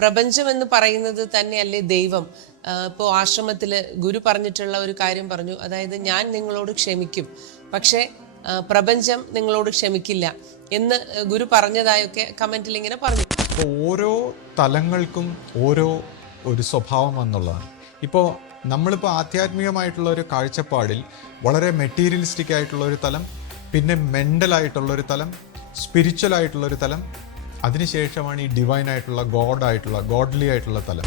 പ്രപഞ്ചം എന്ന് പറയുന്നത് തന്നെയല്ലേ ദൈവം. ഇപ്പോൾ ആശ്രമത്തിൽ ഗുരു പറഞ്ഞിട്ടുള്ള ഒരു കാര്യം പറഞ്ഞു, അതായത് ഞാൻ നിങ്ങളോട് ക്ഷമിക്കും, പക്ഷേ പ്രപഞ്ചം നിങ്ങളോട് ക്ഷമിക്കില്ല എന്ന് ഗുരു പറഞ്ഞതായൊക്കെ കമന്റിൽ ഇങ്ങനെ പറഞ്ഞു. ഓരോ തലങ്ങൾക്കും ഓരോ ഒരു സ്വഭാവം എന്നുള്ളതാണ്. ഇപ്പോൾ നമ്മളിപ്പോൾ ആധ്യാത്മികമായിട്ടുള്ള ഒരു കാഴ്ചപ്പാടിൽ വളരെ മെറ്റീരിയലിസ്റ്റിക് ആയിട്ടുള്ള ഒരു തലം, പിന്നെ മെൻ്റലായിട്ടുള്ളൊരു തലം, സ്പിരിച്വൽ ആയിട്ടുള്ളൊരു തലം, അതിനുശേഷമാണ് ഈ ഡിവൈൻ ആയിട്ടുള്ള ഗോഡ്ലി ആയിട്ടുള്ള തലം.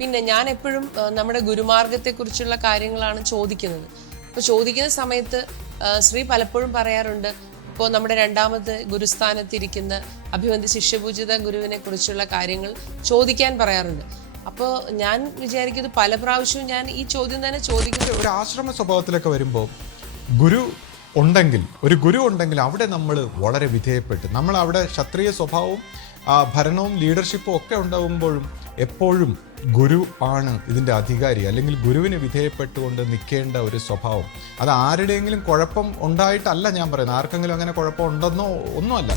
പിന്നെ ഞാൻ എപ്പോഴും നമ്മുടെ ഗുരുമാർഗത്തെക്കുറിച്ചുള്ള കാര്യങ്ങളാണ് ചോദിക്കുന്നത്. അപ്പോൾ ചോദിക്കുന്ന സമയത്ത് ശ്രീ പലപ്പോഴും പറയാറുണ്ട്, ഇപ്പോൾ നമ്മുടെ രണ്ടാമത് ഗുരുസ്ഥാനത്തിരിക്കുന്ന അഭിവന്ദ്യ ശിഷ്യപൂജിത ഗുരുവിനെ കുറിച്ചുള്ള കാര്യങ്ങൾ ചോദിക്കാൻ പറയാറുണ്ട്. അപ്പോൾ ഞാൻ വിചാരിക്കുന്നത് പല പ്രാവശ്യവും ഞാൻ ഈ ചോദ്യം തന്നെ ചോദിക്കുന്നത്. ഒരു ആശ്രമ സ്വഭാവത്തിലൊക്കെ വരുമ്പോൾ ഒരു ഗുരു ഉണ്ടെങ്കിൽ അവിടെ നമ്മൾ വളരെ വിധേയപ്പെട്ട്, നമ്മൾ അവിടെ ക്ഷത്രിയ സ്വഭാവവും ഭരണവും ലീഡർഷിപ്പും ഒക്കെ ഉണ്ടാകുമ്പോഴും എപ്പോഴും ഗുരു ആണ് ഇതിൻ്റെ അധികാരി, അല്ലെങ്കിൽ ഗുരുവിന് വിധേയപ്പെട്ടുകൊണ്ട് നിൽക്കേണ്ട ഒരു സ്വഭാവം. അത് ആരുടെയെങ്കിലും കുഴപ്പം ഉണ്ടായിട്ടല്ല ഞാൻ പറയുന്നത്, ആർക്കെങ്കിലും അങ്ങനെ കുഴപ്പം ഉണ്ടെന്നോ ഒന്നുമല്ല.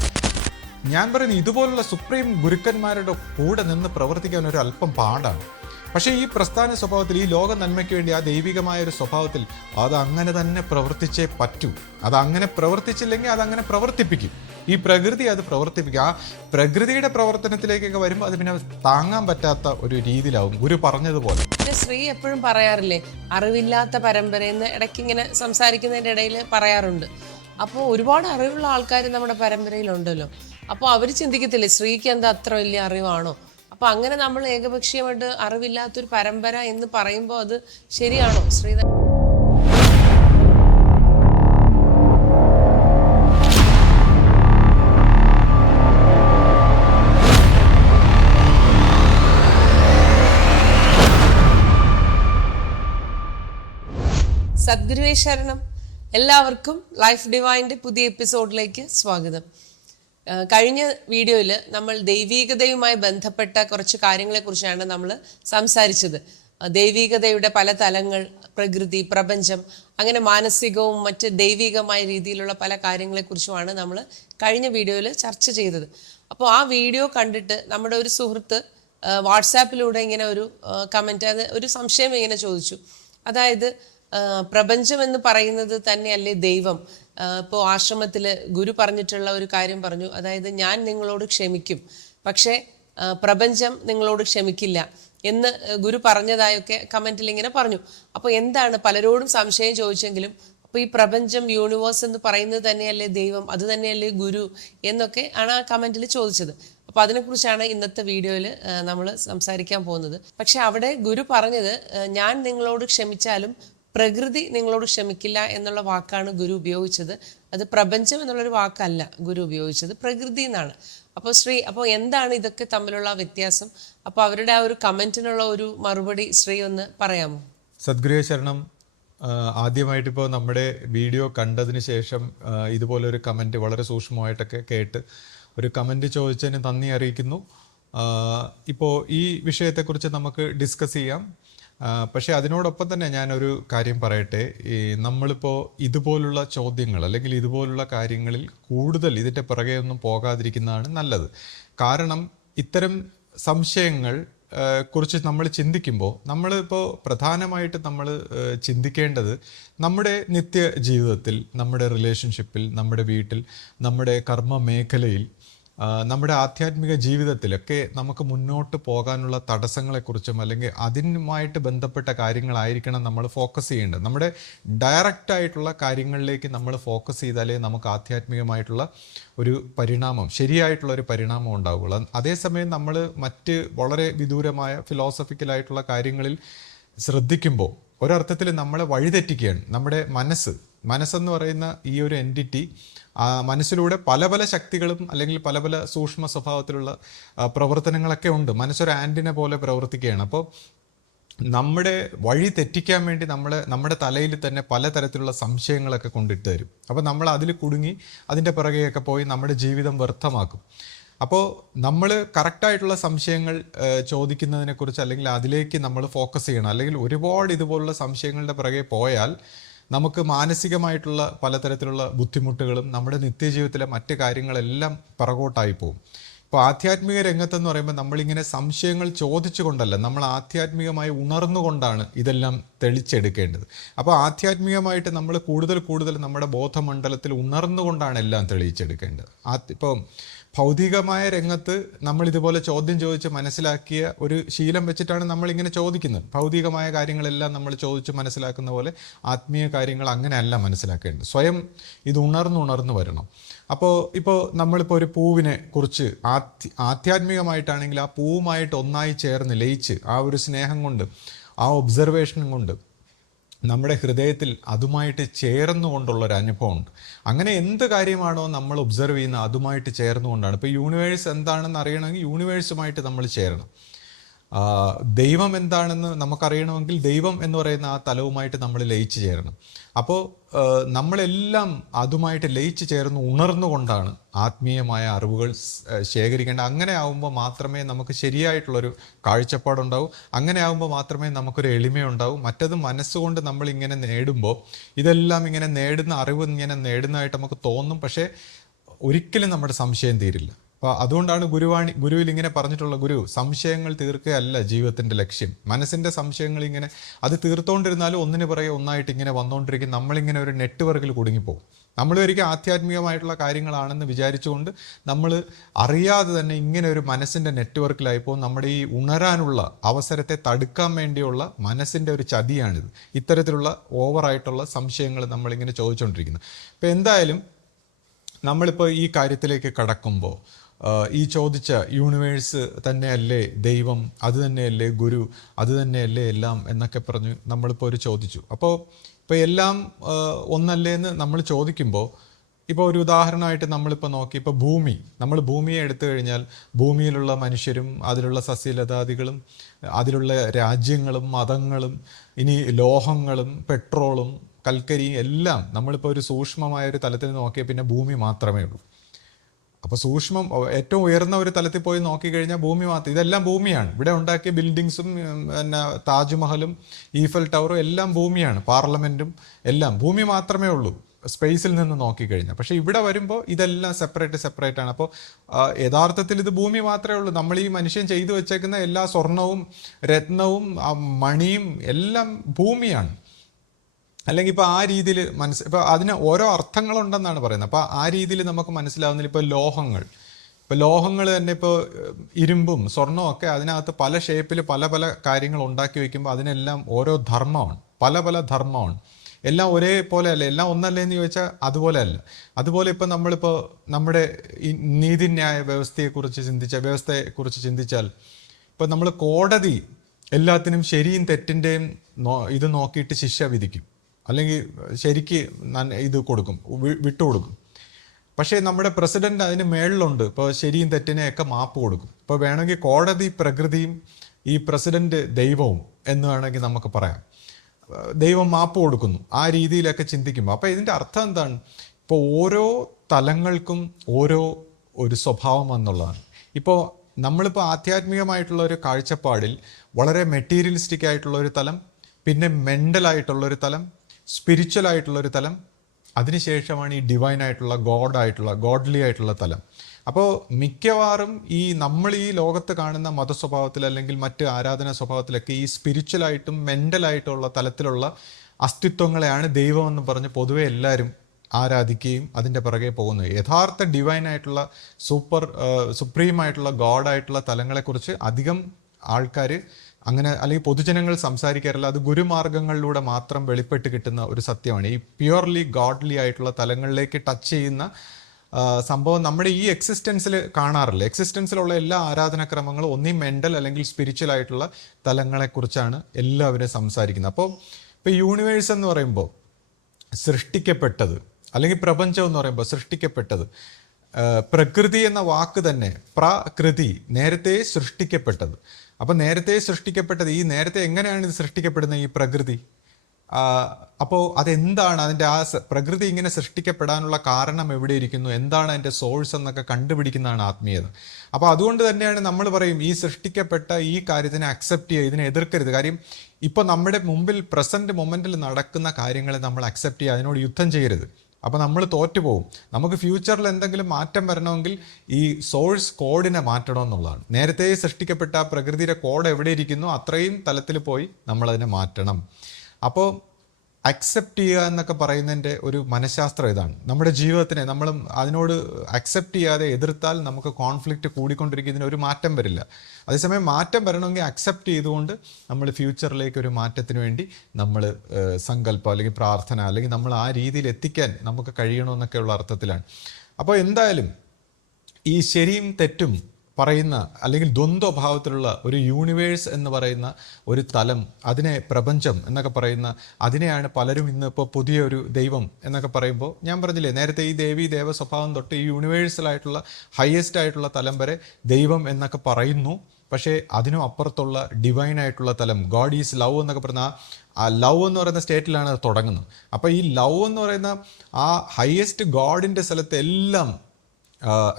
ഞാൻ പറയുന്നത് ഇതുപോലുള്ള സുപ്രീം ഗുരുക്കന്മാരുടെ കൂടെ നിന്ന് പ്രവർത്തിക്കാൻ ഒരു അല്പം പാടാണ്. പക്ഷേ ഈ പ്രസ്ഥാന സ്വഭാവത്തിൽ, ഈ ലോക നന്മയ്ക്ക് വേണ്ടി ആ ദൈവികമായ ഒരു സ്വഭാവത്തിൽ അത് അങ്ങനെ തന്നെ പ്രവർത്തിച്ചേ പറ്റൂ. അത് അങ്ങനെ പ്രവർത്തിച്ചില്ലെങ്കിൽ അതങ്ങനെ പ്രവർത്തിപ്പിക്കും. ഈ പ്രകൃതി അത് പ്രവർത്തിപ്പിക്കും. ആ പ്രകൃതിയുടെ പ്രവർത്തനത്തിലേക്കൊക്കെ വരുമ്പോൾ അത് പിന്നെ താങ്ങാൻ പറ്റാത്ത ഒരു രീതിയിലാവും, ഗുരു പറഞ്ഞതുപോലെ. ശ്രീ എപ്പോഴും പറയാറില്ലേ, അറിവില്ലാത്ത പരമ്പരയെന്ന് ഇടയ്ക്ക് ഇങ്ങനെ സംസാരിക്കുന്നതിൻ്റെ ഇടയിൽ പറയാറുണ്ട്. അപ്പോൾ ഒരുപാട് അറിവുള്ള ആൾക്കാർ നമ്മുടെ പരമ്പരയിലുണ്ടല്ലോ. അപ്പോൾ അവർ ചിന്തിക്കത്തില്ലേ, ശ്രീക്ക് എന്താ അത്ര വലിയ അറിവാണോ? അപ്പോൾ അങ്ങനെ നമ്മൾ ഏകപക്ഷീയമായിട്ട് അറിവില്ലാത്തൊരു പരമ്പര എന്ന് പറയുമ്പോൾ അത് ശരിയാണോ ശ്രീ? സദ്ഗുരുവേ ശരണം. എല്ലാവർക്കും ലൈഫ് ഡിവൈൻ്റെ പുതിയ എപ്പിസോഡിലേക്ക് സ്വാഗതം. കഴിഞ്ഞ വീഡിയോയിൽ നമ്മൾ ദൈവീകതയുമായി ബന്ധപ്പെട്ട കുറച്ച് കാര്യങ്ങളെക്കുറിച്ചാണ് നമ്മൾ സംസാരിച്ചത്. ദൈവീകതയുടെ പല തലങ്ങൾ, പ്രകൃതി, പ്രപഞ്ചം, അങ്ങനെ മാനസികവും മറ്റ് ദൈവികമായ രീതിയിലുള്ള പല കാര്യങ്ങളെക്കുറിച്ചുമാണ് നമ്മൾ കഴിഞ്ഞ വീഡിയോയിൽ ചർച്ച ചെയ്തത്. അപ്പോൾ ആ വീഡിയോ കണ്ടിട്ട് നമ്മുടെ ഒരു സുഹൃത്ത് വാട്സാപ്പിലൂടെ ഇങ്ങനെ ഒരു കമൻറ്റ്, ഒരു സംശയം ഇങ്ങനെ ചോദിച്ചു. അതായത് പ്രപഞ്ചം എന്ന് പറയുന്നത് തന്നെയല്ലേ ദൈവം. ഇപ്പോൾ ആശ്രമത്തിൽ ഗുരു പറഞ്ഞിട്ടുള്ള ഒരു കാര്യം പറഞ്ഞു, അതായത് ഞാൻ നിങ്ങളോട് ക്ഷമിക്കും, പക്ഷേ പ്രപഞ്ചം നിങ്ങളോട് ക്ഷമിക്കില്ല എന്ന് ഗുരു പറഞ്ഞതായൊക്കെ കമൻറ്റിൽ ഇങ്ങനെ പറഞ്ഞു. അപ്പോൾ എന്താണ്, പലരോടും സംശയം ചോദിച്ചെങ്കിലും അപ്പോൾ ഈ പ്രപഞ്ചം, യൂണിവേഴ്സ് എന്ന് പറയുന്നത് തന്നെയല്ലേ ദൈവം, അത് തന്നെയല്ലേ ഗുരു എന്നൊക്കെ ആണ് ആ കമൻറ്റിൽ ചോദിച്ചത്. അപ്പോൾ അതിനെക്കുറിച്ചാണ് ഇന്നത്തെ വീഡിയോയിൽ നമ്മൾ സംസാരിക്കാൻ പോകുന്നത്. പക്ഷെ അവിടെ ഗുരു പറഞ്ഞത്, ഞാൻ നിങ്ങളോട് ക്ഷമിച്ചാലും പ്രകൃതി നിങ്ങളോട് ക്ഷമിക്കില്ല എന്നുള്ള വാക്കാണ് ഗുരു ഉപയോഗിച്ചത്. അത് പ്രപഞ്ചം എന്നുള്ളൊരു വാക്കല്ല ഗുരു ഉപയോഗിച്ചത്, പ്രകൃതി എന്നാണ്. അപ്പോൾ അപ്പോൾ എന്താണ് ഇതൊക്കെ തമ്മിലുള്ള വ്യത്യാസം? അപ്പോൾ അവരുടെ ആ ഒരു കമൻറ്റിനുള്ള ഒരു മറുപടി ശ്രീ ഒന്ന് പറയാമോ? സദ്ഗുരുവേ ശരണം. ആദ്യമായിട്ടിപ്പോൾ നമ്മുടെ വീഡിയോ കണ്ടതിന് ശേഷം ഇതുപോലൊരു കമൻറ്റ് വളരെ സൂക്ഷ്മമായിട്ടൊക്കെ കേട്ട് ഒരു കമൻറ്റ് ചോദിച്ചതിന് നന്ദി അറിയിക്കുന്നു. ഇപ്പോൾ ഈ വിഷയത്തെക്കുറിച്ച് നമുക്ക് ഡിസ്കസ് ചെയ്യാം. പക്ഷേ അതിനോടൊപ്പം തന്നെ ഞാനൊരു കാര്യം പറയട്ടെ. നമ്മളിപ്പോൾ ഇതുപോലുള്ള ചോദ്യങ്ങൾ അല്ലെങ്കിൽ ഇതുപോലുള്ള കാര്യങ്ങളിൽ കൂടുതൽ ഇതിൻ്റെ പിറകെ ഒന്നും പോകാതിരിക്കുന്നതാണ് നല്ലത്. കാരണം ഇത്തരം സംശയങ്ങൾ കുറിച്ച് നമ്മൾ ചിന്തിക്കുമ്പോൾ നമ്മളിപ്പോൾ പ്രധാനമായിട്ട് നമ്മൾ ചിന്തിക്കേണ്ടത് നമ്മുടെ നിത്യ ജീവിതത്തിൽ, നമ്മുടെ റിലേഷൻഷിപ്പിൽ, നമ്മുടെ വീട്ടിൽ, നമ്മുടെ കർമ്മ മേഖലയിൽ, നമ്മുടെ ആധ്യാത്മിക ജീവിതത്തിലൊക്കെ നമുക്ക് മുന്നോട്ട് പോകാനുള്ള തടസ്സങ്ങളെക്കുറിച്ചും അല്ലെങ്കിൽ അതിനുമായിട്ട് ബന്ധപ്പെട്ട കാര്യങ്ങളായിരിക്കണം നമ്മൾ ഫോക്കസ് ചെയ്യേണ്ടത്. നമ്മുടെ ഡയറക്റ്റ് ആയിട്ടുള്ള കാര്യങ്ങളിലേക്ക് നമ്മൾ ഫോക്കസ് ചെയ്താലേ നമുക്ക് ആധ്യാത്മികമായിട്ടുള്ള ഒരു പരിണാമം, ശരിയായിട്ടുള്ള ഒരു പരിണാമം ഉണ്ടാവുകയുള്ളൂ. അതേസമയം നമ്മൾ മറ്റ് വളരെ വിദൂരമായ ഫിലോസഫിക്കലായിട്ടുള്ള കാര്യങ്ങളിൽ ശ്രദ്ധിക്കുമ്പോൾ ഒരർത്ഥത്തിൽ നമ്മളെ വഴിതെറ്റിക്കുകയാണ്. നമ്മുടെ മനസ്സെന്ന് പറയുന്ന ഈ ഒരു എൻറ്റിറ്റി, മനസ്സിലൂടെ പല പല ശക്തികളും അല്ലെങ്കിൽ പല പല സൂക്ഷ്മ സ്വഭാവത്തിലുള്ള പ്രവർത്തനങ്ങളൊക്കെ ഉണ്ട്. മനസ്സൊരു ആൻറ്റിന പോലെ പ്രവർത്തിക്കുകയാണ്. അപ്പോൾ നമ്മുടെ വഴി തെറ്റിക്കാൻ വേണ്ടി നമ്മുടെ തലയിൽ തന്നെ പലതരത്തിലുള്ള സംശയങ്ങളൊക്കെ കൊണ്ടിട്ട് തരും. അപ്പോൾ നമ്മൾ അതിൽ കുടുങ്ങി അതിൻ്റെ പിറകെയൊക്കെ പോയി നമ്മുടെ ജീവിതം വ്യർത്ഥമാക്കും. അപ്പോൾ നമ്മൾ കറക്റ്റായിട്ടുള്ള സംശയങ്ങൾ ചോദിക്കുന്നതിനെക്കുറിച്ച് അല്ലെങ്കിൽ അതിലേക്ക് നമ്മൾ ഫോക്കസ് ചെയ്യണം. അല്ലെങ്കിൽ ഒരുപാട് ഇതുപോലുള്ള സംശയങ്ങളുടെ പിറകെ പോയാൽ നമുക്ക് മാനസികമായിട്ടുള്ള പലതരത്തിലുള്ള ബുദ്ധിമുട്ടുകളും നമ്മുടെ നിത്യജീവിതത്തിലെ മറ്റ് കാര്യങ്ങളെല്ലാം പിറകോട്ടായി പോകും. ഇപ്പോൾ ആധ്യാത്മിക രംഗത്തെന്ന് പറയുമ്പോൾ നമ്മളിങ്ങനെ സംശയങ്ങൾ ചോദിച്ചുകൊണ്ടല്ല, നമ്മൾ ആധ്യാത്മികമായി ഉണർന്നുകൊണ്ടാണ് ഇതെല്ലാം തെളിച്ചെടുക്കേണ്ടത്. അപ്പോൾ ആധ്യാത്മികമായിട്ട് നമ്മൾ കൂടുതൽ കൂടുതൽ നമ്മുടെ ബോധമണ്ഡലത്തിൽ ഉണർന്നുകൊണ്ടാണ് എല്ലാം തെളിയിച്ചെടുക്കേണ്ടത്. ഇപ്പോൾ ഭൗതികമായ രംഗത്ത് നമ്മൾ ഇതുപോലെ ചോദ്യം ചോദിച്ച് മനസ്സിലാക്കിയ ഒരു ശീലം വെച്ചിട്ടാണ് നമ്മളിങ്ങനെ ചോദിക്കുന്നത്. ഭൗതികമായ കാര്യങ്ങളെല്ലാം നമ്മൾ ചോദിച്ച് മനസ്സിലാക്കുന്ന പോലെ ആത്മീയ കാര്യങ്ങൾ അങ്ങനെയല്ല മനസ്സിലാക്കേണ്ടത്. സ്വയം ഇത് ഉണർന്നുണർന്നു വരണം. ഇപ്പോൾ നമ്മളിപ്പോൾ ഒരു പൂവിനെ കുറിച്ച് ആധ്യാത്മികമായിട്ടാണെങ്കിൽ ആ പൂവുമായിട്ട് ഒന്നായി ചേർന്ന് ലയിച്ച് ആ ഒരു സ്നേഹം കൊണ്ട്, ആ ഒബ്സർവേഷൻ കൊണ്ട് നമ്മുടെ ഹൃദയത്തിൽ അതുമായിട്ട് ചേർന്നുകൊണ്ടുള്ളൊരു അനുഭവമുണ്ട്. അങ്ങനെ എന്ത് കാര്യമാണോ നമ്മൾ ഒബ്സർവ് ചെയ്യുന്നത് അതുമായിട്ട് ചേർന്നുകൊണ്ടാണ്. ഇപ്പോൾ യൂണിവേഴ്സ് എന്താണെന്ന് അറിയണമെങ്കിൽ യൂണിവേഴ്സുമായിട്ട് നമ്മൾ ചേരണം. ദൈവം എന്താണെന്ന് നമുക്കറിയണമെങ്കിൽ ദൈവം എന്ന് പറയുന്ന ആ തലവുമായിട്ട് നമ്മൾ ലയിച്ച് ചേരണം. അപ്പോൾ നമ്മളെല്ലാം അതുമായിട്ട് ലയിച്ച് ചേർന്ന് ഉണർന്നുകൊണ്ടാണ് ആത്മീയമായ അറിവുകൾ ശേഖരിക്കേണ്ടത്. അങ്ങനെ ആകുമ്പോൾ മാത്രമേ നമുക്ക് ശരിയായിട്ടുള്ളൊരു കാഴ്ചപ്പാടുണ്ടാവും. അങ്ങനെ ആകുമ്പോൾ മാത്രമേ നമുക്കൊരു എളിമയുണ്ടാവും. മറ്റത് മനസ്സുകൊണ്ട് നമ്മളിങ്ങനെ നേടുമ്പോൾ ഇതെല്ലാം ഇങ്ങനെ നേടുന്ന അറിവ് ഇങ്ങനെ നേടുന്നതായിട്ട് നമുക്ക് തോന്നും, പക്ഷേ ഒരിക്കലും നമ്മുടെ സംശയം തീരില്ല. അപ്പോൾ അതുകൊണ്ടാണ് ഗുരുവിൽ ഇങ്ങനെ പറഞ്ഞിട്ടുള്ള, ഗുരു സംശയങ്ങൾ തീർക്കുകയല്ല ജീവിതത്തിൻ്റെ ലക്ഷ്യം. മനസ്സിൻ്റെ സംശയങ്ങൾ ഇങ്ങനെ അത് തീർത്തുകൊണ്ടിരുന്നാലും ഒന്നിന് പുറകെ ഒന്നായിട്ട് ഇങ്ങനെ വന്നുകൊണ്ടിരിക്കും. നമ്മളിങ്ങനെ ഒരു നെറ്റ്വർക്കിൽ കുടുങ്ങിപ്പോകും. നമ്മൾ ഒരിക്കലും ആധ്യാത്മികമായിട്ടുള്ള കാര്യങ്ങളാണെന്ന് വിചാരിച്ചുകൊണ്ട് നമ്മൾ അറിയാതെ തന്നെ ഇങ്ങനെ ഒരു മനസ്സിൻ്റെ നെറ്റ്വർക്കിലായിപ്പോൾ നമ്മുടെ ഈ ഉണരാനുള്ള അവസരത്തെ തടുക്കാൻ വേണ്ടിയുള്ള മനസ്സിൻ്റെ ഒരു ചതിയാണിത്. ഇത്തരത്തിലുള്ള ഓവറായിട്ടുള്ള സംശയങ്ങൾ നമ്മളിങ്ങനെ ചോദിച്ചുകൊണ്ടിരിക്കുന്നത്. അപ്പോൾ എന്തായാലും നമ്മളിപ്പോൾ ഈ കാര്യത്തിലേക്ക് കടക്കുമ്പോൾ ഈ ചോദിച്ച യൂണിവേഴ്സ് തന്നെയല്ലേ ദൈവം, അത് തന്നെയല്ലേ ഗുരു, അത് തന്നെയല്ലേ എല്ലാം എന്നൊക്കെ പറഞ്ഞ് നമ്മളിപ്പോൾ ഒരു ചോദിച്ചു. ഇപ്പോൾ എല്ലാം ഒന്നല്ലേ എന്ന് നമ്മൾ ചോദിക്കുമ്പോൾ, ഇപ്പോൾ ഒരു ഉദാഹരണമായിട്ട് നമ്മളിപ്പോൾ നോക്കി, ഇപ്പോൾ നമ്മൾ ഭൂമിയെ എടുത്തു കഴിഞ്ഞാൽ ഭൂമിയിലുള്ള മനുഷ്യരും അതിലുള്ള സസ്യലതാദികളും അതിലുള്ള രാജ്യങ്ങളും മതങ്ങളും ഇനി ലോഹങ്ങളും പെട്രോളും കൽക്കരിയും എല്ലാം നമ്മളിപ്പോൾ ഒരു സൂക്ഷ്മമായ ഒരു തലത്തിൽ നോക്കിയാൽ പിന്നെ ഭൂമി മാത്രമേ ഉള്ളൂ. അപ്പോൾ ഏറ്റവും ഉയർന്ന ഒരു തലത്തിൽ പോയി നോക്കിക്കഴിഞ്ഞാൽ ഭൂമി മാത്രം, ഇതെല്ലാം ഭൂമിയാണ്. ഇവിടെ ഉണ്ടാക്കിയ ബിൽഡിങ്സും പിന്നെ താജ്മഹലും ഈഫൽ ടവറും എല്ലാം ഭൂമിയാണ്. പാർലമെൻറ്റും എല്ലാം ഭൂമി മാത്രമേ ഉള്ളൂ സ്പേസിൽ നിന്ന് നോക്കിക്കഴിഞ്ഞാൽ. പക്ഷേ ഇവിടെ വരുമ്പോൾ ഇതെല്ലാം സെപ്പറേറ്റ് ആണ്. അപ്പോൾ യഥാർത്ഥത്തിൽ ഇത് ഭൂമി മാത്രമേ ഉള്ളൂ. നമ്മൾ ഈ മനുഷ്യൻ ചെയ്തു വെച്ചേക്കുന്ന എല്ലാ സ്വർണവും രത്നവും മണിയും എല്ലാം ഭൂമിയാണ്. അല്ലെങ്കിൽ ഇപ്പോൾ ആ രീതിയിൽ ഇപ്പോൾ അതിന് ഓരോ അർത്ഥങ്ങളുണ്ടെന്നാണ് പറയുന്നത്. അപ്പോൾ ആ രീതിയിൽ നമുക്ക് മനസ്സിലാവുന്നില്ല. ഇപ്പോൾ ലോഹങ്ങൾ തന്നെ, ഇപ്പോൾ ഇരുമ്പും സ്വർണവും ഒക്കെ അതിനകത്ത് പല ഷേപ്പിൽ പല പല കാര്യങ്ങൾ ഉണ്ടാക്കി വയ്ക്കുമ്പോൾ അതിനെല്ലാം ഓരോ ധർമ്മമാണ്, പല ധർമ്മമാണ്. എല്ലാം ഒരേപോലെ അല്ല, എല്ലാം ഒന്നല്ലേ എന്ന് ചോദിച്ചാൽ അതുപോലെ അല്ല. അതുപോലെ ഇപ്പോൾ നമ്മളിപ്പോൾ നമ്മുടെ ഈ നീതിന്യായ വ്യവസ്ഥയെക്കുറിച്ച് ചിന്തിച്ചാൽ, ഇപ്പോൾ നമ്മൾ കോടതി എല്ലാത്തിനും ശരിയും തെറ്റിൻ്റെയും ഇത് നോക്കിയിട്ട് ശിക്ഷ വിധിക്കും, അല്ലെങ്കിൽ ശരിക്ക് ഇത് വിട്ടുകൊടുക്കും. പക്ഷേ നമ്മുടെ പ്രസിഡന്റ് അതിന് മേളിലുണ്ട്, ഇപ്പോൾ ശരിയും തെറ്റിനെയൊക്കെ മാപ്പ് കൊടുക്കും. ഇപ്പോൾ വേണമെങ്കിൽ കോടതി പ്രകൃതിയും ഈ പ്രസിഡന്റ് ദൈവവും എന്ന് വേണമെങ്കിൽ നമുക്ക് പറയാം. ദൈവം മാപ്പ് കൊടുക്കുന്നു, ആ രീതിയിലൊക്കെ ചിന്തിക്കുമ്പോൾ അപ്പോൾ ഇതിൻ്റെ അർത്ഥം എന്താണ്? ഇപ്പോൾ ഓരോ തലങ്ങൾക്കും ഓരോ ഒരു സ്വഭാവം എന്നുള്ളതാണ്. ഇപ്പോൾ നമ്മളിപ്പോൾ ആധ്യാത്മികമായിട്ടുള്ള ഒരു കാഴ്ചപ്പാടിൽ വളരെ മെറ്റീരിയലിസ്റ്റിക് ആയിട്ടുള്ള ഒരു തലം, പിന്നെ മെൻ്റലായിട്ടുള്ളൊരു തലം, സ്പിരിച്വൽ ആയിട്ടുള്ളൊരു തലം, അതിനുശേഷമാണ് ഈ ഡിവൈൻ ആയിട്ടുള്ള ഗോഡ്ലി ആയിട്ടുള്ള തലം. അപ്പോൾ മിക്കവാറും നമ്മൾ ഈ ലോകത്ത് കാണുന്ന മതസ്വഭാവത്തിൽ അല്ലെങ്കിൽ മറ്റ് ആരാധനാ സ്വഭാവത്തിലൊക്കെ ഈ സ്പിരിച്വലായിട്ടും മെൻ്റലായിട്ടുള്ള തലത്തിലുള്ള അസ്തിത്വങ്ങളെയാണ് ദൈവമെന്ന് പറഞ്ഞ് പൊതുവെ എല്ലാവരും ആരാധിക്കുകയും അതിൻ്റെ പിറകെ പോകുന്നത്. യഥാർത്ഥ ഡിവൈൻ ആയിട്ടുള്ള സുപ്രീമായിട്ടുള്ള ഗോഡായിട്ടുള്ള തലങ്ങളെക്കുറിച്ച് അധികം ആൾക്കാർ അങ്ങനെ അല്ലെങ്കിൽ പൊതുജനങ്ങൾ സംസാരിക്കാറില്ല. അത് ഗുരുമാർഗങ്ങളിലൂടെ മാത്രം വെളിപ്പെട്ട് കിട്ടുന്ന ഒരു സത്യമാണ്. ഈ പ്യുവർലി ഗോഡ്ലി ആയിട്ടുള്ള തലങ്ങളിലേക്ക് ടച്ച് ചെയ്യുന്ന സംഭവം നമ്മുടെ ഈ എക്സിസ്റ്റൻസിൽ കാണാറില്ല. എക്സിസ്റ്റൻസിലുള്ള എല്ലാ ആരാധനാക്രമങ്ങളും ഒന്നീ മെൻ്റൽ അല്ലെങ്കിൽ സ്പിരിച്വൽ ആയിട്ടുള്ള തലങ്ങളെക്കുറിച്ചാണ് എല്ലാവരും സംസാരിക്കുന്നത്. ഇപ്പോൾ യൂണിവേഴ്സ് എന്ന് പറയുമ്പോൾ സൃഷ്ടിക്കപ്പെട്ടത്, അല്ലെങ്കിൽ പ്രപഞ്ചം എന്ന് പറയുമ്പോൾ സൃഷ്ടിക്കപ്പെട്ടത്, പ്രകൃതി എന്ന വാക്ക് തന്നെ പ്രകൃതി, നേരത്തെ സൃഷ്ടിക്കപ്പെട്ടത്. അപ്പോൾ നേരത്തെ സൃഷ്ടിക്കപ്പെട്ടത്, ഈ നേരത്തെ എങ്ങനെയാണ് ഇത് സൃഷ്ടിക്കപ്പെടുന്നത് ഈ പ്രകൃതി? അപ്പോൾ അതെന്താണ് അതിൻ്റെ പ്രകൃതി ഇങ്ങനെ സൃഷ്ടിക്കപ്പെടാനുള്ള കാരണം എവിടെ ഇരിക്കുന്നു, എന്താണ് അതിൻ്റെ സോഴ്സ് എന്നൊക്കെ കണ്ടുപിടിക്കുന്നതാണ് ആത്മീയത. അപ്പോൾ അതുകൊണ്ട് തന്നെയാണ് നമ്മൾ പറയും ഈ സൃഷ്ടിക്കപ്പെട്ട ഈ കാര്യത്തിനെ അക്സെപ്റ്റ് ചെയ്യുക, ഇതിനെ എതിർക്കരുത്. കാര്യം ഇപ്പോൾ നമ്മുടെ മുമ്പിൽ പ്രസൻറ്റ് മൊമെൻറ്റിൽ നടക്കുന്ന കാര്യങ്ങളെ നമ്മൾ അക്സെപ്റ്റ് ചെയ്യുക, അതിനോട് യുദ്ധം ചെയ്യരുത്. അപ്പോൾ നമ്മൾ തോറ്റുപോകും. നമുക്ക് ഫ്യൂച്ചറിൽ എന്തെങ്കിലും മാറ്റം വരണമെങ്കിൽ ഈ സോഴ്സ് കോഡിനെ മാറ്റണമെന്നുള്ളതാണ്. നേരത്തെ സൃഷ്ടിക്കപ്പെട്ട പ്രകൃതിയുടെ കോഡ് എവിടെ ഇരിക്കുന്നു അത്രയും തലത്തിൽ പോയി നമ്മളതിനെ മാറ്റണം. അപ്പോൾ അക്സെപ്റ്റ് ചെയ്യുക എന്നൊക്കെ പറയുന്നതിൻ്റെ ഒരു മനഃശാസ്ത്രം ഇതാണ്. നമ്മുടെ ജീവിതത്തിനെ നമ്മൾ അതിനോട് അക്സെപ്റ്റ് ചെയ്യാതെ എതിർത്താൽ നമുക്ക് കോൺഫ്ലിക്റ്റ് കൂടിക്കൊണ്ടിരിക്കുന്നതിന് ഒരു മാറ്റം വരില്ല. അതേസമയം മാറ്റം വരണമെങ്കിൽ അക്സെപ്റ്റ് ചെയ്തുകൊണ്ട് നമ്മൾ ഫ്യൂച്ചറിലേക്ക് ഒരു മാറ്റത്തിന് വേണ്ടി നമ്മൾ സങ്കല്പം അല്ലെങ്കിൽ പ്രാർത്ഥന അല്ലെങ്കിൽ നമ്മൾ ആ രീതിയിൽ എത്തിക്കാൻ നമുക്ക് കഴിയണമെന്നൊക്കെയുള്ള അർത്ഥത്തിലാണ്. അപ്പോൾ എന്തായാലും ഈ ശരിയും തെറ്റും പറയുന്ന അല്ലെങ്കിൽ ദ്വന്ദ്വഭാവത്തിലുള്ള ഒരു യൂണിവേഴ്സ് എന്ന് പറയുന്ന ഒരു തലം, അതിനെ പ്രപഞ്ചം എന്നൊക്കെ പറയുന്ന അതിനെയാണ് പലരും ഇന്നിപ്പോൾ പുതിയൊരു ദൈവം എന്നൊക്കെ പറയുമ്പോൾ, ഞാൻ പറഞ്ഞില്ലേ നേരത്തെ ഈ ദേവ സ്വഭാവം തൊട്ട് ഈ യൂണിവേഴ്സലായിട്ടുള്ള ഹയസ്റ്റ് ആയിട്ടുള്ള തലം വരെ ദൈവം എന്നൊക്കെ പറയുന്നു. പക്ഷേ അതിനും അപ്പുറത്തുള്ള ഡിവൈൻ ആയിട്ടുള്ള തലം, ഗോഡ് ഈസ് ലവ് എന്നൊക്കെ പറഞ്ഞ ആ ലവ് എന്ന് പറയുന്ന സ്റ്റേറ്റിലാണ് അത് തുടങ്ങുന്നത്. അപ്പോൾ ഈ ലവ് എന്ന് പറയുന്ന ആ ഹയസ്റ്റ് ഗോഡിൻ്റെ സ്ഥലത്ത് എല്ലാം